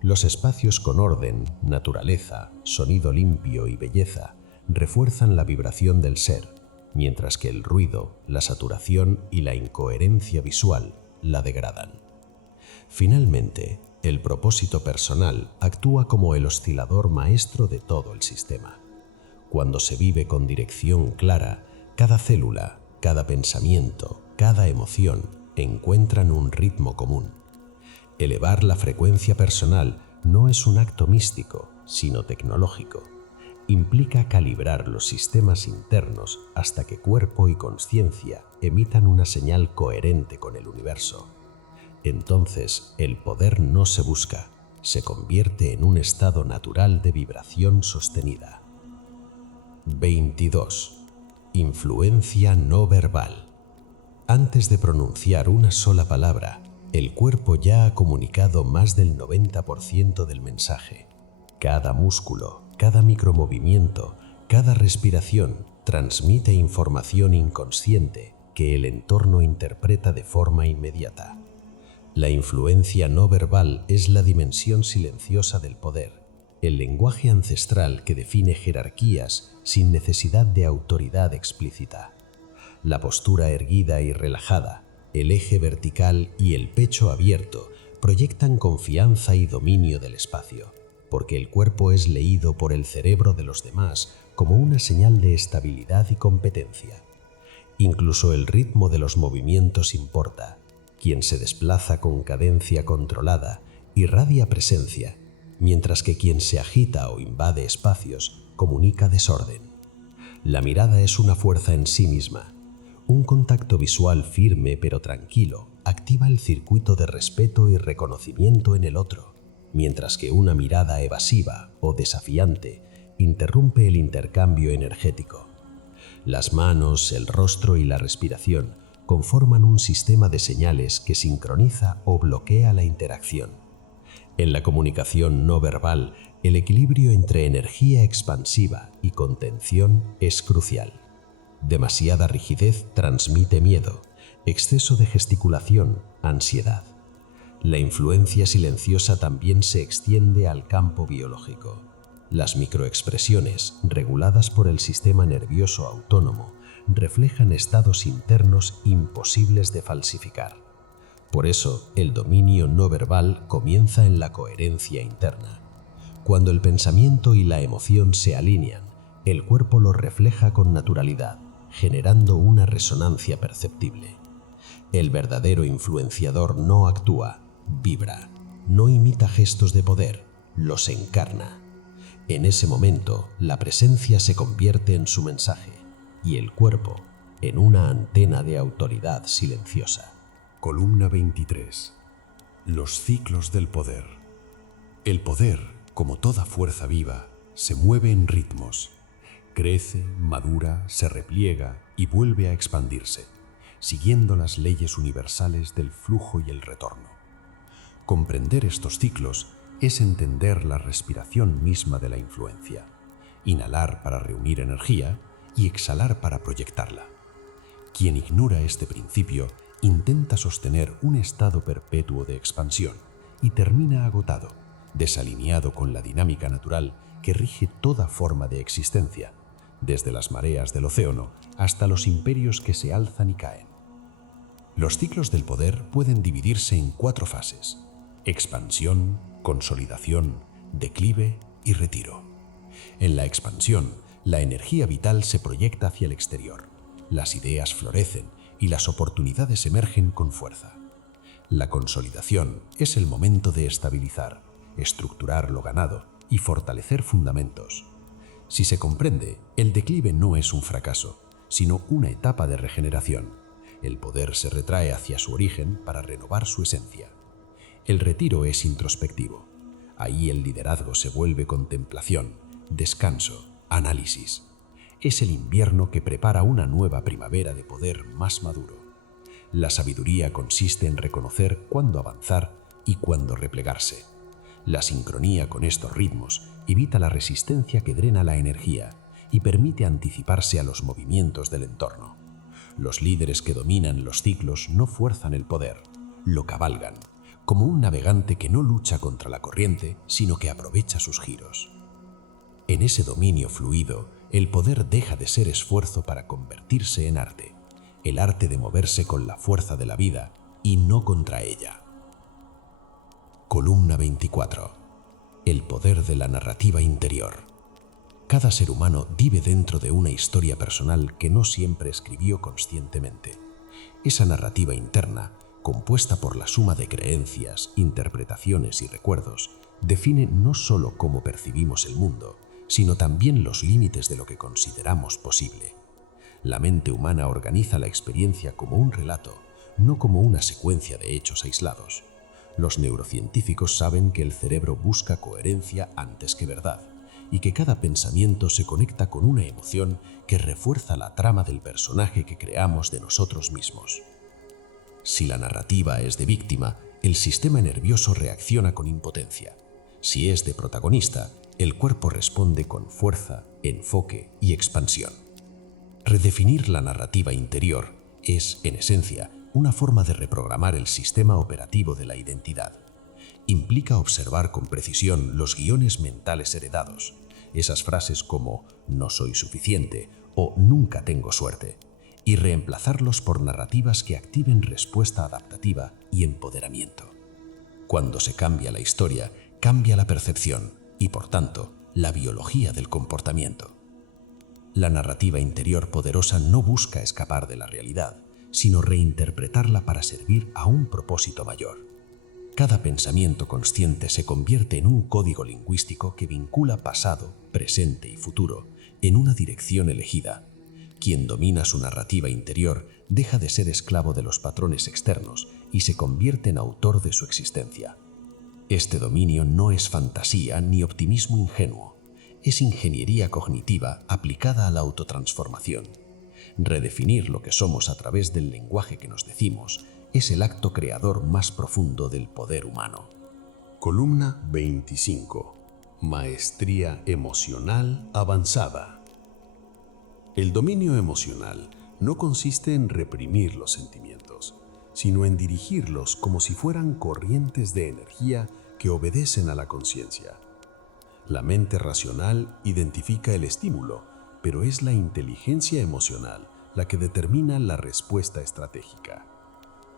Los espacios con orden, naturaleza, sonido limpio y belleza refuerzan la vibración del ser, mientras que el ruido, la saturación y la incoherencia visual la degradan. Finalmente, el propósito personal actúa como el oscilador maestro de todo el sistema. Cuando se vive con dirección clara, cada célula, cada pensamiento, cada emoción encuentran un ritmo común. Elevar la frecuencia personal no es un acto místico, sino tecnológico. Implica calibrar los sistemas internos hasta que cuerpo y conciencia emitan una señal coherente con el universo. Entonces, el poder no se busca, se convierte en un estado natural de vibración sostenida. 22. Influencia no verbal. Antes de pronunciar una sola palabra, el cuerpo ya ha comunicado más del 90% del mensaje. Cada músculo, cada micromovimiento, cada respiración transmite información inconsciente que el entorno interpreta de forma inmediata. La influencia no verbal es la dimensión silenciosa del poder, el lenguaje ancestral que define jerarquías sin necesidad de autoridad explícita. La postura erguida y relajada, el eje vertical y el pecho abierto proyectan confianza y dominio del espacio, porque el cuerpo es leído por el cerebro de los demás como una señal de estabilidad y competencia. Incluso el ritmo de los movimientos importa. Quien se desplaza con cadencia controlada irradia presencia, mientras que quien se agita o invade espacios comunica desorden. La mirada es una fuerza en sí misma. Un contacto visual firme pero tranquilo activa el circuito de respeto y reconocimiento en el otro, mientras que una mirada evasiva o desafiante interrumpe el intercambio energético. Las manos, el rostro y la respiración conforman un sistema de señales que sincroniza o bloquea la interacción. En la comunicación no verbal, el equilibrio entre energía expansiva y contención es crucial. Demasiada rigidez transmite miedo, exceso de gesticulación, ansiedad. La influencia silenciosa también se extiende al campo biológico. Las microexpresiones, reguladas por el sistema nervioso autónomo, reflejan estados internos imposibles de falsificar. Por eso, el dominio no verbal comienza en la coherencia interna. Cuando el pensamiento y la emoción se alinean, el cuerpo lo refleja con naturalidad, generando una resonancia perceptible. El verdadero influenciador no actúa, vibra, no imita gestos de poder, los encarna. En ese momento, la presencia se convierte en su mensaje y el cuerpo en una antena de autoridad silenciosa. Columna 23. Los ciclos del poder. El poder, como toda fuerza viva, se mueve en ritmos. Crece, madura, se repliega y vuelve a expandirse, siguiendo las leyes universales del flujo y el retorno. Comprender estos ciclos es entender la respiración misma de la influencia. Inhalar para reunir energía y exhalar para proyectarla. Quien ignora este principio intenta sostener un estado perpetuo de expansión y termina agotado, desalineado con la dinámica natural que rige toda forma de existencia, desde las mareas del océano hasta los imperios que se alzan y caen. Los ciclos del poder pueden dividirse en 4 fases: expansión, consolidación, declive y retiro. En la expansión, la energía vital se proyecta hacia el exterior, las ideas florecen y las oportunidades emergen con fuerza. La consolidación es el momento de estabilizar, estructurar lo ganado y fortalecer fundamentos. Si se comprende, el declive no es un fracaso, sino una etapa de regeneración. El poder se retrae hacia su origen para renovar su esencia. El retiro es introspectivo. Ahí el liderazgo se vuelve contemplación, descanso, análisis. Es el invierno que prepara una nueva primavera de poder más maduro. La sabiduría consiste en reconocer cuándo avanzar y cuándo replegarse. La sincronía con estos ritmos evita la resistencia que drena la energía y permite anticiparse a los movimientos del entorno. Los líderes que dominan los ciclos no fuerzan el poder, lo cabalgan, como un navegante que no lucha contra la corriente, sino que aprovecha sus giros. En ese dominio fluido, el poder deja de ser esfuerzo para convertirse en arte, el arte de moverse con la fuerza de la vida y no contra ella. Columna 24. El poder de la narrativa interior. Cada ser humano vive dentro de una historia personal que no siempre escribió conscientemente. Esa narrativa interna, compuesta por la suma de creencias, interpretaciones y recuerdos, define no solo cómo percibimos el mundo, sino también los límites de lo que consideramos posible. La mente humana organiza la experiencia como un relato, no como una secuencia de hechos aislados. Los neurocientíficos saben que el cerebro busca coherencia antes que verdad, y que cada pensamiento se conecta con una emoción que refuerza la trama del personaje que creamos de nosotros mismos. Si la narrativa es de víctima, el sistema nervioso reacciona con impotencia. Si es de protagonista, el cuerpo responde con fuerza, enfoque y expansión. Redefinir la narrativa interior es, en esencia, una forma de reprogramar el sistema operativo de la identidad. Implica observar con precisión los guiones mentales heredados, esas frases como «no soy suficiente» o «nunca tengo suerte», y reemplazarlos por narrativas que activen respuesta adaptativa y empoderamiento. Cuando se cambia la historia, cambia la percepción y, por tanto, la biología del comportamiento. La narrativa interior poderosa no busca escapar de la realidad, sino reinterpretarla para servir a un propósito mayor. Cada pensamiento consciente se convierte en un código lingüístico que vincula pasado, presente y futuro en una dirección elegida. Quien domina su narrativa interior deja de ser esclavo de los patrones externos y se convierte en autor de su existencia. Este dominio no es fantasía ni optimismo ingenuo, es ingeniería cognitiva aplicada a la autotransformación. Redefinir lo que somos a través del lenguaje que nos decimos es el acto creador más profundo del poder humano. Columna 25. Maestría emocional avanzada. El dominio emocional no consiste en reprimir los sentimientos, sino en dirigirlos como si fueran corrientes de energía que obedecen a la conciencia. La mente racional identifica el estímulo, pero es la inteligencia emocional la que determina la respuesta estratégica.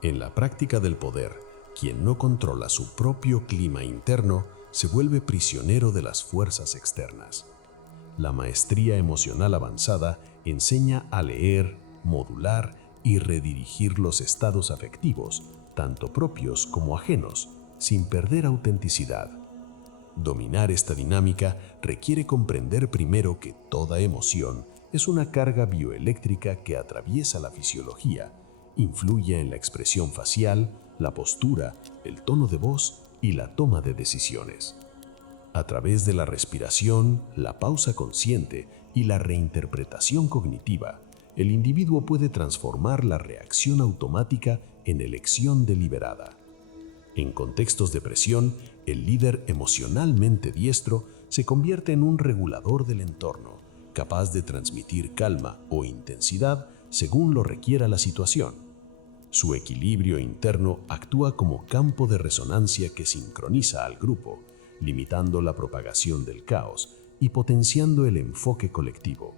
En la práctica del poder, quien no controla su propio clima interno se vuelve prisionero de las fuerzas externas. La maestría emocional avanzada enseña a leer, modular y redirigir los estados afectivos, tanto propios como ajenos, sin perder autenticidad. Dominar esta dinámica requiere comprender primero que toda emoción es una carga bioeléctrica que atraviesa la fisiología, influye en la expresión facial, la postura, el tono de voz y la toma de decisiones. A través de la respiración, la pausa consciente y la reinterpretación cognitiva, el individuo puede transformar la reacción automática en elección deliberada. En contextos de presión, el líder emocionalmente diestro se convierte en un regulador del entorno, capaz de transmitir calma o intensidad según lo requiera la situación. Su equilibrio interno actúa como campo de resonancia que sincroniza al grupo, limitando la propagación del caos y potenciando el enfoque colectivo.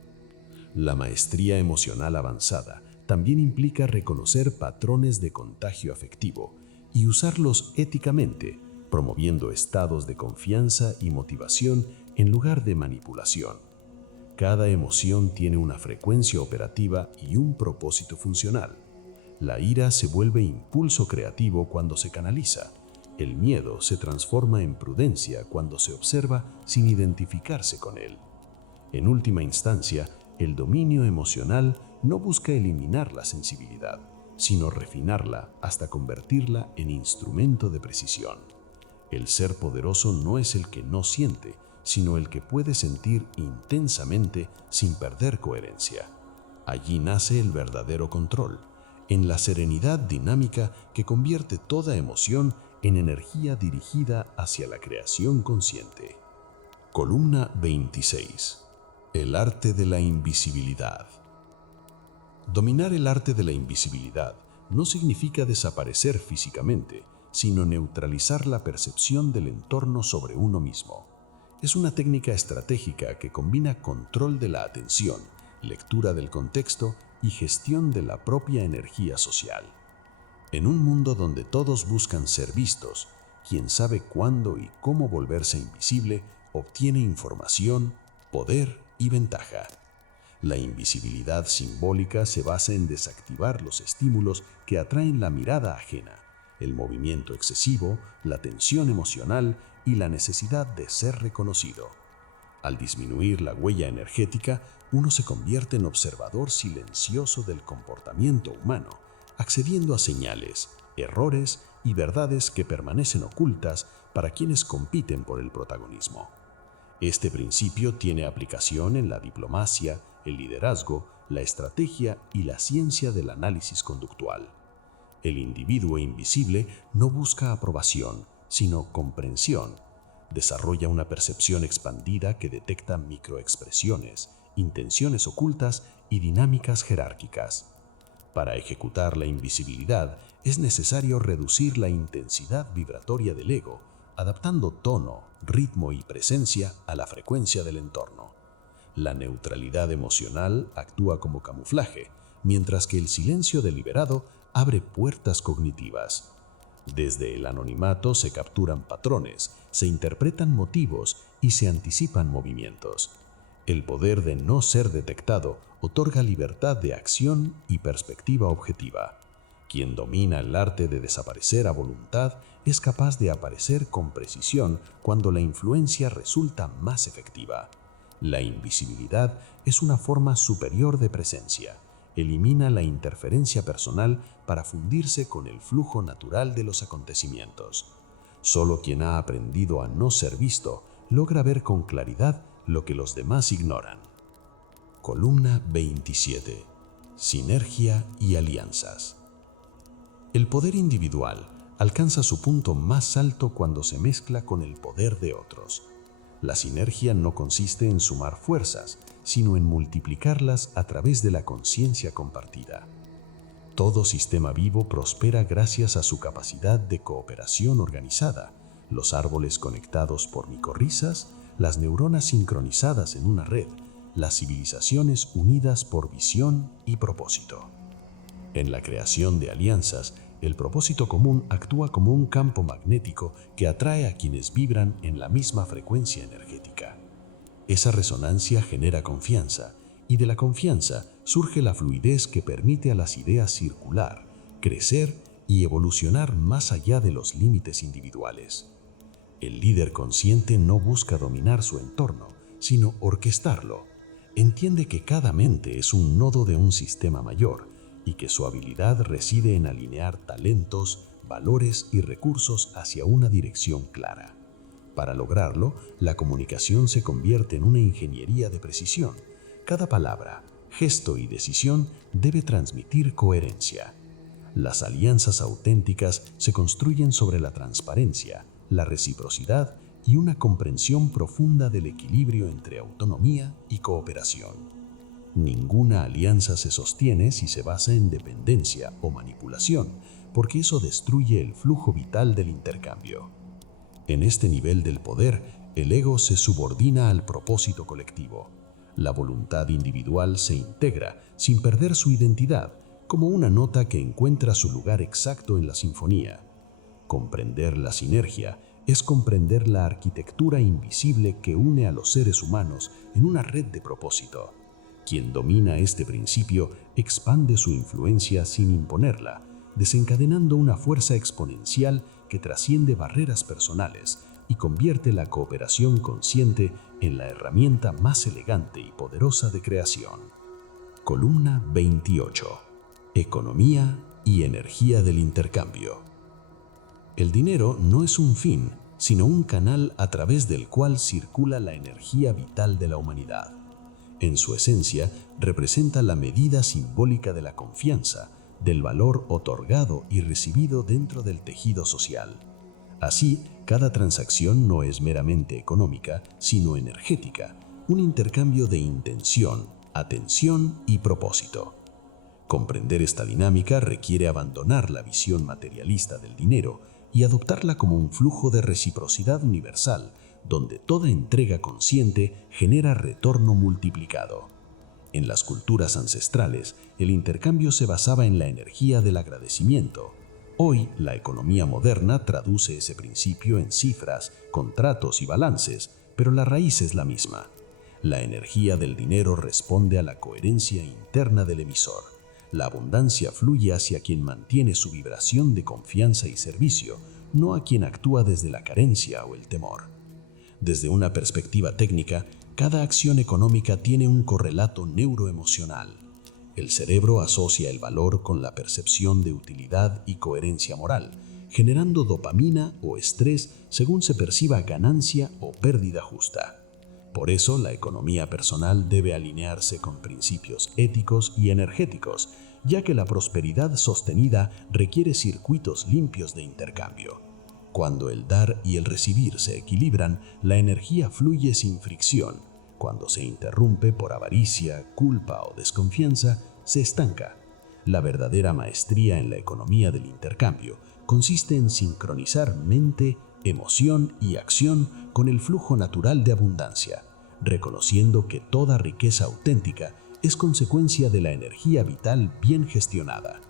La maestría emocional avanzada también implica reconocer patrones de contagio afectivo y usarlos éticamente, promoviendo estados de confianza y motivación en lugar de manipulación. Cada emoción tiene una frecuencia operativa y un propósito funcional. La ira se vuelve impulso creativo cuando se canaliza. El miedo se transforma en prudencia cuando se observa sin identificarse con él. En última instancia, el dominio emocional no busca eliminar la sensibilidad, sino refinarla hasta convertirla en instrumento de precisión. El ser poderoso no es el que no siente, sino el que puede sentir intensamente sin perder coherencia. Allí nace el verdadero control, en la serenidad dinámica que convierte toda emoción en energía dirigida hacia la creación consciente. Columna 26. El arte de la invisibilidad. Dominar el arte de la invisibilidad no significa desaparecer físicamente, sino neutralizar la percepción del entorno sobre uno mismo. Es una técnica estratégica que combina control de la atención, lectura del contexto y gestión de la propia energía social. En un mundo donde todos buscan ser vistos, quien sabe cuándo y cómo volverse invisible obtiene información, poder y ventaja. La invisibilidad simbólica se basa en desactivar los estímulos que atraen la mirada ajena, el movimiento excesivo, la tensión emocional y la necesidad de ser reconocido. Al disminuir la huella energética, uno se convierte en observador silencioso del comportamiento humano, accediendo a señales, errores y verdades que permanecen ocultas para quienes compiten por el protagonismo. Este principio tiene aplicación en la diplomacia, el liderazgo, la estrategia y la ciencia del análisis conductual. El individuo invisible no busca aprobación, sino comprensión. Desarrolla una percepción expandida que detecta microexpresiones, intenciones ocultas y dinámicas jerárquicas. Para ejecutar la invisibilidad es necesario reducir la intensidad vibratoria del ego, adaptando tono, ritmo y presencia a la frecuencia del entorno. La neutralidad emocional actúa como camuflaje, mientras que el silencio deliberado abre puertas cognitivas. Desde el anonimato se capturan patrones, se interpretan motivos y se anticipan movimientos. El poder de no ser detectado otorga libertad de acción y perspectiva objetiva. Quien domina el arte de desaparecer a voluntad es capaz de aparecer con precisión cuando la influencia resulta más efectiva. La invisibilidad es una forma superior de presencia. Elimina la interferencia personal para fundirse con el flujo natural de los acontecimientos. Solo quien ha aprendido a no ser visto logra ver con claridad lo que los demás ignoran. Columna 27. Sinergia y alianzas. El poder individual alcanza su punto más alto cuando se mezcla con el poder de otros. La sinergia no consiste en sumar fuerzas, sino en multiplicarlas a través de la conciencia compartida. Todo sistema vivo prospera gracias a su capacidad de cooperación organizada, los árboles conectados por micorrizas, las neuronas sincronizadas en una red, las civilizaciones unidas por visión y propósito. En la creación de alianzas, el propósito común actúa como un campo magnético que atrae a quienes vibran en la misma frecuencia energética. Esa resonancia genera confianza, y de la confianza surge la fluidez que permite a las ideas circular, crecer y evolucionar más allá de los límites individuales. El líder consciente no busca dominar su entorno, sino orquestarlo. Entiende que cada mente es un nodo de un sistema mayor y que su habilidad reside en alinear talentos, valores y recursos hacia una dirección clara. Para lograrlo, la comunicación se convierte en una ingeniería de precisión. Cada palabra, gesto y decisión debe transmitir coherencia. Las alianzas auténticas se construyen sobre la transparencia, la reciprocidad y una comprensión profunda del equilibrio entre autonomía y cooperación. Ninguna alianza se sostiene si se basa en dependencia o manipulación, porque eso destruye el flujo vital del intercambio. En este nivel del poder, el ego se subordina al propósito colectivo. La voluntad individual se integra sin perder su identidad, como una nota que encuentra su lugar exacto en la sinfonía. Comprender la sinergia es comprender la arquitectura invisible que une a los seres humanos en una red de propósito. Quien domina este principio expande su influencia sin imponerla, desencadenando una fuerza exponencial que trasciende barreras personales y convierte la cooperación consciente en la herramienta más elegante y poderosa de creación. Columna 28. Economía y energía del intercambio. El dinero no es un fin, sino un canal a través del cual circula la energía vital de la humanidad. En su esencia, representa la medida simbólica de la confianza, del valor otorgado y recibido dentro del tejido social. Así, cada transacción no es meramente económica, sino energética, un intercambio de intención, atención y propósito. Comprender esta dinámica requiere abandonar la visión materialista del dinero y adoptarla como un flujo de reciprocidad universal, donde toda entrega consciente genera retorno multiplicado. En las culturas ancestrales, el intercambio se basaba en la energía del agradecimiento. Hoy, la economía moderna traduce ese principio en cifras, contratos y balances, pero la raíz es la misma. La energía del dinero responde a la coherencia interna del emisor. La abundancia fluye hacia quien mantiene su vibración de confianza y servicio, no a quien actúa desde la carencia o el temor. Desde una perspectiva técnica, cada acción económica tiene un correlato neuroemocional. El cerebro asocia el valor con la percepción de utilidad y coherencia moral, generando dopamina o estrés según se perciba ganancia o pérdida justa. Por eso, la economía personal debe alinearse con principios éticos y energéticos, ya que la prosperidad sostenida requiere circuitos limpios de intercambio. Cuando el dar y el recibir se equilibran, la energía fluye sin fricción. Cuando se interrumpe por avaricia, culpa o desconfianza, se estanca. La verdadera maestría en la economía del intercambio consiste en sincronizar mente, emoción y acción con el flujo natural de abundancia, reconociendo que toda riqueza auténtica es consecuencia de la energía vital bien gestionada.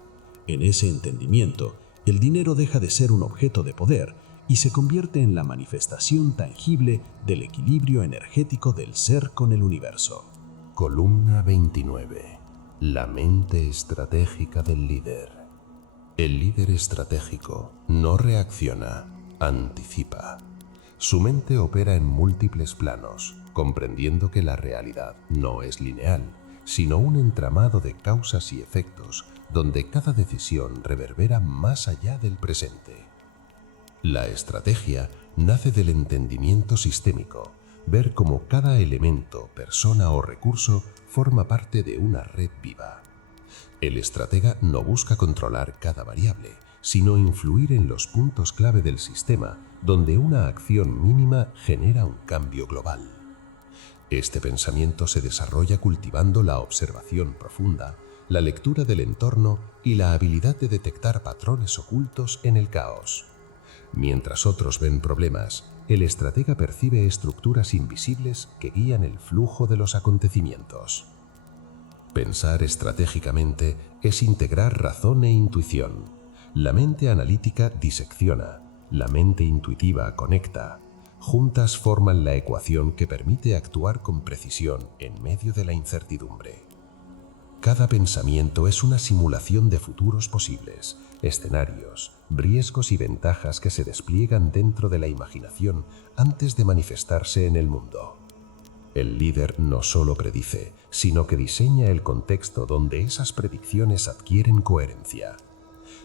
En ese entendimiento, el dinero deja de ser un objeto de poder y se convierte en la manifestación tangible del equilibrio energético del ser con el universo. Columna 29. La mente estratégica del líder. El líder estratégico no reacciona, anticipa. Su mente opera en múltiples planos, comprendiendo que la realidad no es lineal, sino un entramado de causas y efectos donde cada decisión reverbera más allá del presente. La estrategia nace del entendimiento sistémico, ver cómo cada elemento, persona o recurso forma parte de una red viva. El estratega no busca controlar cada variable, sino influir en los puntos clave del sistema, donde una acción mínima genera un cambio global. Este pensamiento se desarrolla cultivando la observación profunda, la lectura del entorno y la habilidad de detectar patrones ocultos en el caos. Mientras otros ven problemas, el estratega percibe estructuras invisibles que guían el flujo de los acontecimientos. Pensar estratégicamente es integrar razón e intuición. La mente analítica disecciona, la mente intuitiva conecta. Juntas forman la ecuación que permite actuar con precisión en medio de la incertidumbre. Cada pensamiento es una simulación de futuros posibles, escenarios, riesgos y ventajas que se despliegan dentro de la imaginación antes de manifestarse en el mundo. El líder no solo predice, sino que diseña el contexto donde esas predicciones adquieren coherencia.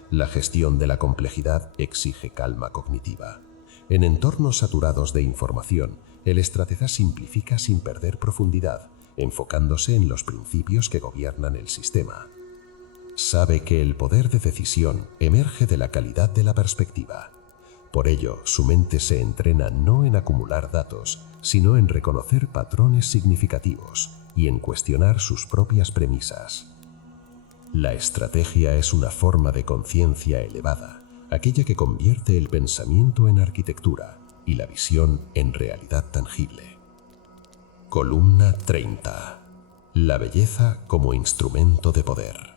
La gestión de la complejidad exige calma cognitiva. En entornos saturados de información, el estratega simplifica sin perder profundidad, enfocándose en los principios que gobiernan el sistema. Sabe que el poder de decisión emerge de la calidad de la perspectiva. Por ello, su mente se entrena no en acumular datos, sino en reconocer patrones significativos y en cuestionar sus propias premisas. La estrategia es una forma de conciencia elevada, aquella que convierte el pensamiento en arquitectura y la visión en realidad tangible. Columna 30. La belleza como instrumento de poder.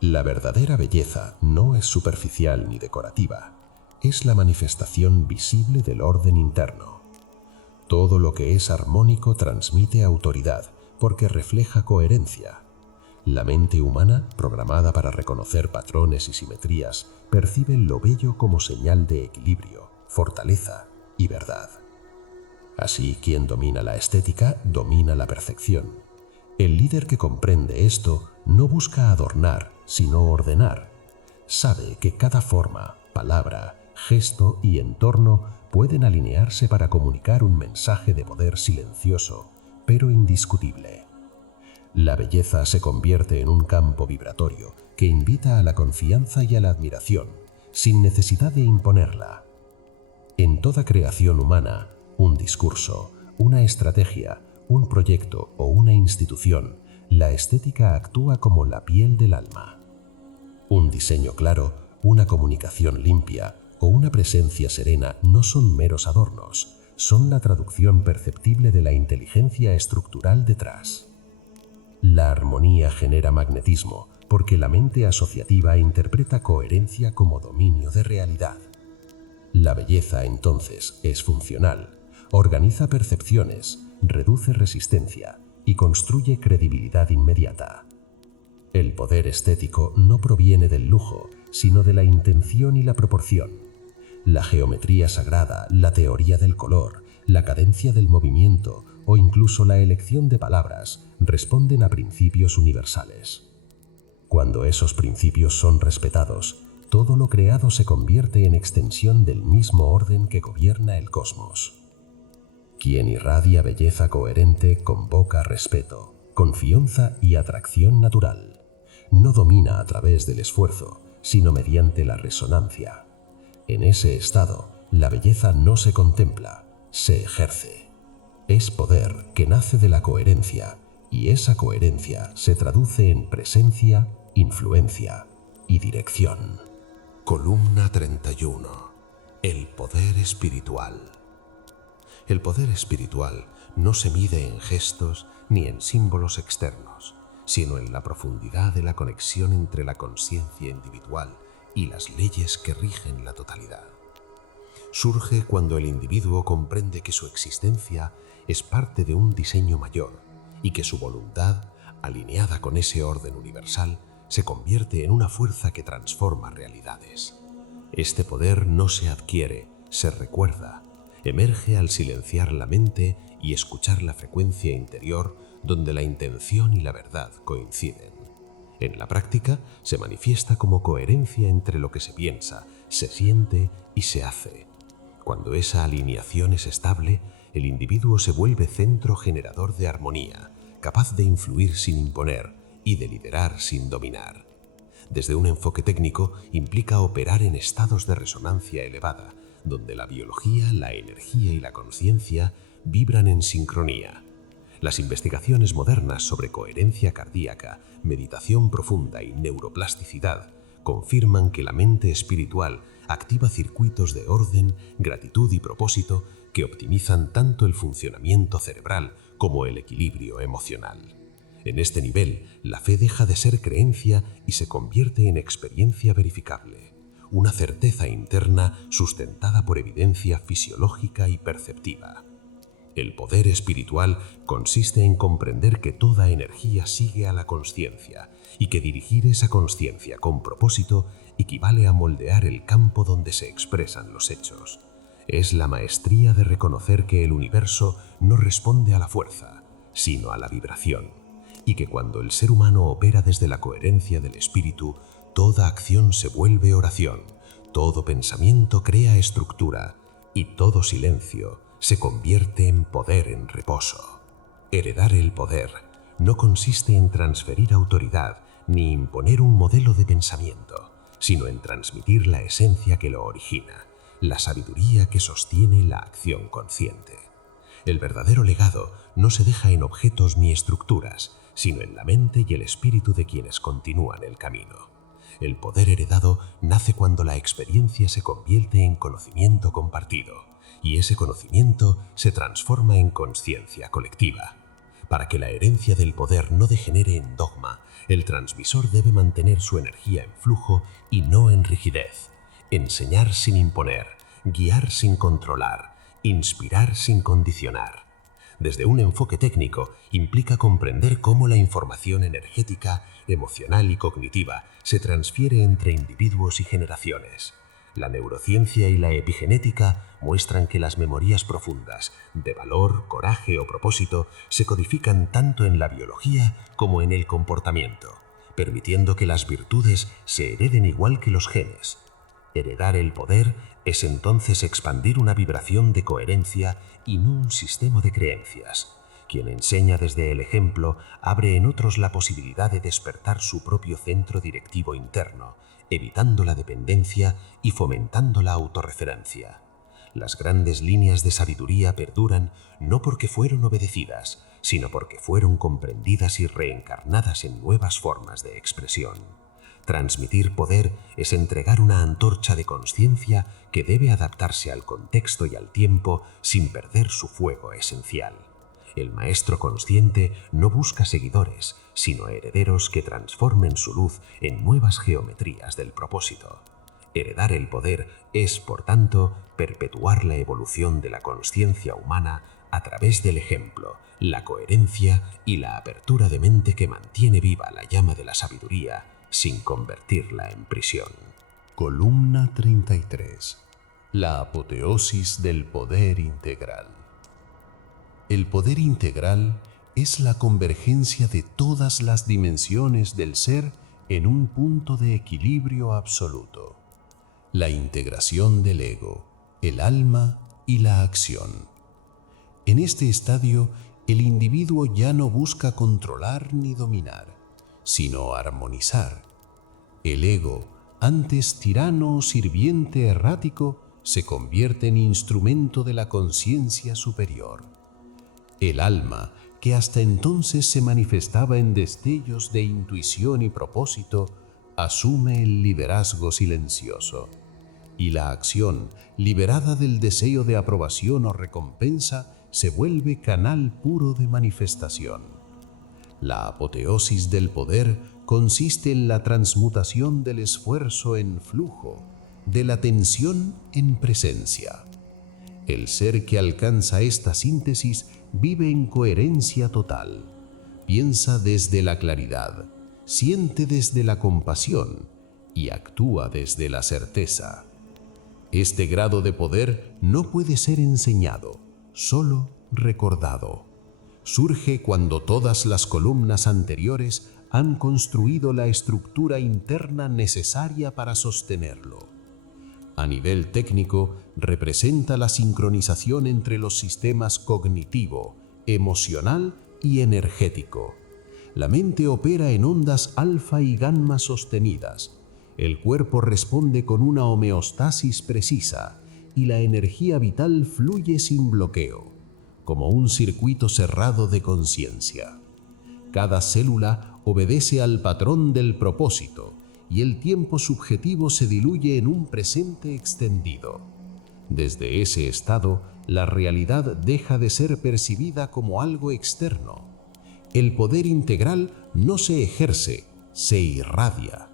La verdadera belleza no es superficial ni decorativa, es la manifestación visible del orden interno. Todo lo que es armónico transmite autoridad porque refleja coherencia. La mente humana, programada para reconocer patrones y simetrías, percibe lo bello como señal de equilibrio, fortaleza y verdad. Así, quien domina la estética, domina la perfección. El líder que comprende esto no busca adornar, sino ordenar. Sabe que cada forma, palabra, gesto y entorno pueden alinearse para comunicar un mensaje de poder silencioso, pero indiscutible. La belleza se convierte en un campo vibratorio que invita a la confianza y a la admiración, sin necesidad de imponerla. En toda creación humana, un discurso, una estrategia, un proyecto o una institución, la estética actúa como la piel del alma. Un diseño claro, una comunicación limpia o una presencia serena no son meros adornos, son la traducción perceptible de la inteligencia estructural detrás. La armonía genera magnetismo porque la mente asociativa interpreta coherencia como dominio de realidad. La belleza, entonces, es funcional, organiza percepciones, reduce resistencia y construye credibilidad inmediata. El poder estético no proviene del lujo, sino de la intención y la proporción. La geometría sagrada, la teoría del color, la cadencia del movimiento o incluso la elección de palabras responden a principios universales. Cuando esos principios son respetados, todo lo creado se convierte en extensión del mismo orden que gobierna el cosmos. Quien irradia belleza coherente convoca respeto, confianza y atracción natural. No domina a través del esfuerzo, sino mediante la resonancia. En ese estado, la belleza no se contempla, se ejerce. Es poder que nace de la coherencia, y esa coherencia se traduce en presencia, influencia y dirección. Columna 31. El poder espiritual. El poder espiritual no se mide en gestos ni en símbolos externos, sino en la profundidad de la conexión entre la conciencia individual y las leyes que rigen la totalidad. Surge cuando el individuo comprende que su existencia es parte de un diseño mayor y que su voluntad, alineada con ese orden universal, se convierte en una fuerza que transforma realidades. Este poder no se adquiere, se recuerda, emerge al silenciar la mente y escuchar la frecuencia interior donde la intención y la verdad coinciden. En la práctica se manifiesta como coherencia entre lo que se piensa, se siente y se hace. Cuando esa alineación es estable, el individuo se vuelve centro generador de armonía, capaz de influir sin imponer y de liderar sin dominar. Desde un enfoque técnico, implica operar en estados de resonancia elevada, donde la biología, la energía y la conciencia vibran en sincronía, Las investigaciones modernas sobre coherencia cardíaca, meditación profunda y neuroplasticidad confirman que la mente espiritual activa circuitos de orden, gratitud y propósito que optimizan tanto el funcionamiento cerebral como el equilibrio emocional. En este nivel, la fe deja de ser creencia y se convierte en experiencia verificable, una certeza interna sustentada por evidencia fisiológica y perceptiva. El poder espiritual consiste en comprender que toda energía sigue a la consciencia y que dirigir esa consciencia con propósito equivale a moldear el campo donde se expresan los hechos. Es la maestría de reconocer que el universo no responde a la fuerza, sino a la vibración, y que cuando el ser humano opera desde la coherencia del espíritu, toda acción se vuelve oración, todo pensamiento crea estructura y todo silencio se convierte en poder en reposo. Heredar el poder no consiste en transferir autoridad ni imponer un modelo de pensamiento, sino en transmitir la esencia que lo origina, la sabiduría que sostiene la acción consciente. El verdadero legado no se deja en objetos ni estructuras, sino en la mente y el espíritu de quienes continúan el camino. El poder heredado nace cuando la experiencia se convierte en conocimiento compartido, y ese conocimiento se transforma en conciencia colectiva. Para que la herencia del poder no degenere en dogma, el transmisor debe mantener su energía en flujo y no en rigidez. Enseñar sin imponer, guiar sin controlar, inspirar sin condicionar. Desde un enfoque técnico, implica comprender cómo la información energética, emocional y cognitiva se transfiere entre individuos y generaciones. La neurociencia y la epigenética muestran que las memorias profundas, de valor, coraje o propósito, se codifican tanto en la biología como en el comportamiento, permitiendo que las virtudes se hereden igual que los genes. Heredar el poder es entonces expandir una vibración de coherencia y no un sistema de creencias. Quien enseña desde el ejemplo abre en otros la posibilidad de despertar su propio centro directivo interno, evitando la dependencia y fomentando la autorreferencia. Las grandes líneas de sabiduría perduran no porque fueron obedecidas, sino porque fueron comprendidas y reencarnadas en nuevas formas de expresión. Transmitir poder es entregar una antorcha de conciencia que debe adaptarse al contexto y al tiempo sin perder su fuego esencial. El maestro consciente no busca seguidores, sino herederos que transformen su luz en nuevas geometrías del propósito. Heredar el poder es, por tanto, perpetuar la evolución de la consciencia humana a través del ejemplo, la coherencia y la apertura de mente que mantiene viva la llama de la sabiduría sin convertirla en prisión. Columna 33. La apoteosis del poder integral. El poder integral es la convergencia de todas las dimensiones del ser en un punto de equilibrio absoluto. La integración del ego, el alma y la acción. En este estadio, el individuo ya no busca controlar ni dominar, sino armonizar. El ego, antes tirano o sirviente errático, se convierte en instrumento de la conciencia superior. El alma, que hasta entonces se manifestaba en destellos de intuición y propósito, asume el liderazgo silencioso. Y la acción, liberada del deseo de aprobación o recompensa, se vuelve canal puro de manifestación. La apoteosis del poder consiste en la transmutación del esfuerzo en flujo, de la tensión en presencia. El ser que alcanza esta síntesis vive en coherencia total, piensa desde la claridad, siente desde la compasión y actúa desde la certeza. Este grado de poder no puede ser enseñado, solo recordado. Surge cuando todas las columnas anteriores han construido la estructura interna necesaria para sostenerlo. A nivel técnico, representa la sincronización entre los sistemas cognitivo, emocional y energético. La mente opera en ondas alfa y gamma sostenidas. El cuerpo responde con una homeostasis precisa y la energía vital fluye sin bloqueo. como un circuito cerrado de conciencia. Cada célula obedece al patrón del propósito y el tiempo subjetivo se diluye en un presente extendido. Desde ese estado, la realidad deja de ser percibida como algo externo. El poder integral no se ejerce, se irradia.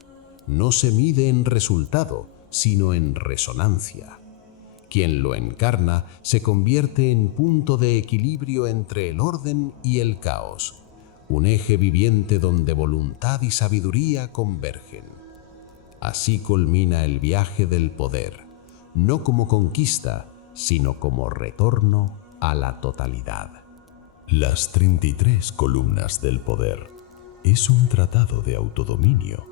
No se mide en resultado, sino en resonancia. Quien lo encarna se convierte en punto de equilibrio entre el orden y el caos, un eje viviente donde voluntad y sabiduría convergen. Así culmina el viaje del poder, no como conquista, sino como retorno a la totalidad. Las 33 columnas del poder es un tratado de autodominio,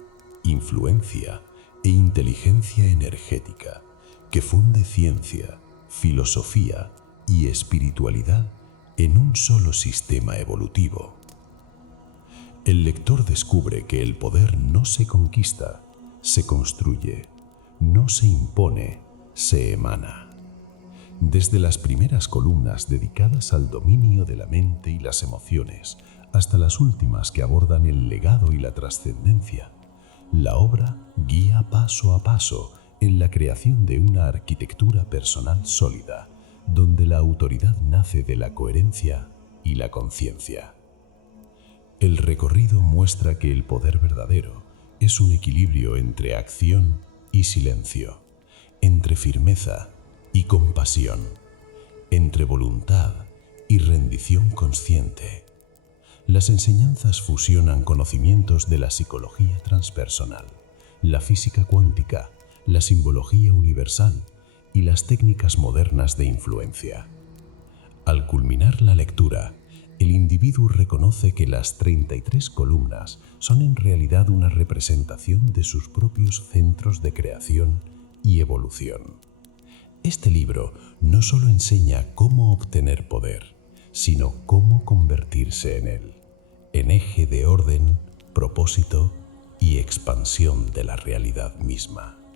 influencia e inteligencia energética que funde ciencia, filosofía y espiritualidad en un solo sistema evolutivo. El lector descubre que el poder no se conquista, se construye, no se impone, se emana. Desde las primeras columnas dedicadas al dominio de la mente y las emociones, hasta las últimas que abordan el legado y la trascendencia, la obra guía paso a paso en la creación de una arquitectura personal sólida, donde la autoridad nace de la coherencia y la conciencia. El recorrido muestra que el poder verdadero es un equilibrio entre acción y silencio, entre firmeza y compasión, entre voluntad y rendición consciente. Las enseñanzas fusionan conocimientos de la psicología transpersonal, la física cuántica, la simbología universal y las técnicas modernas de influencia. Al culminar la lectura, el individuo reconoce que las 33 columnas son en realidad una representación de sus propios centros de creación y evolución. Este libro no solo enseña cómo obtener poder, sino cómo convertirse en él, en eje de orden, propósito y expansión de la realidad misma.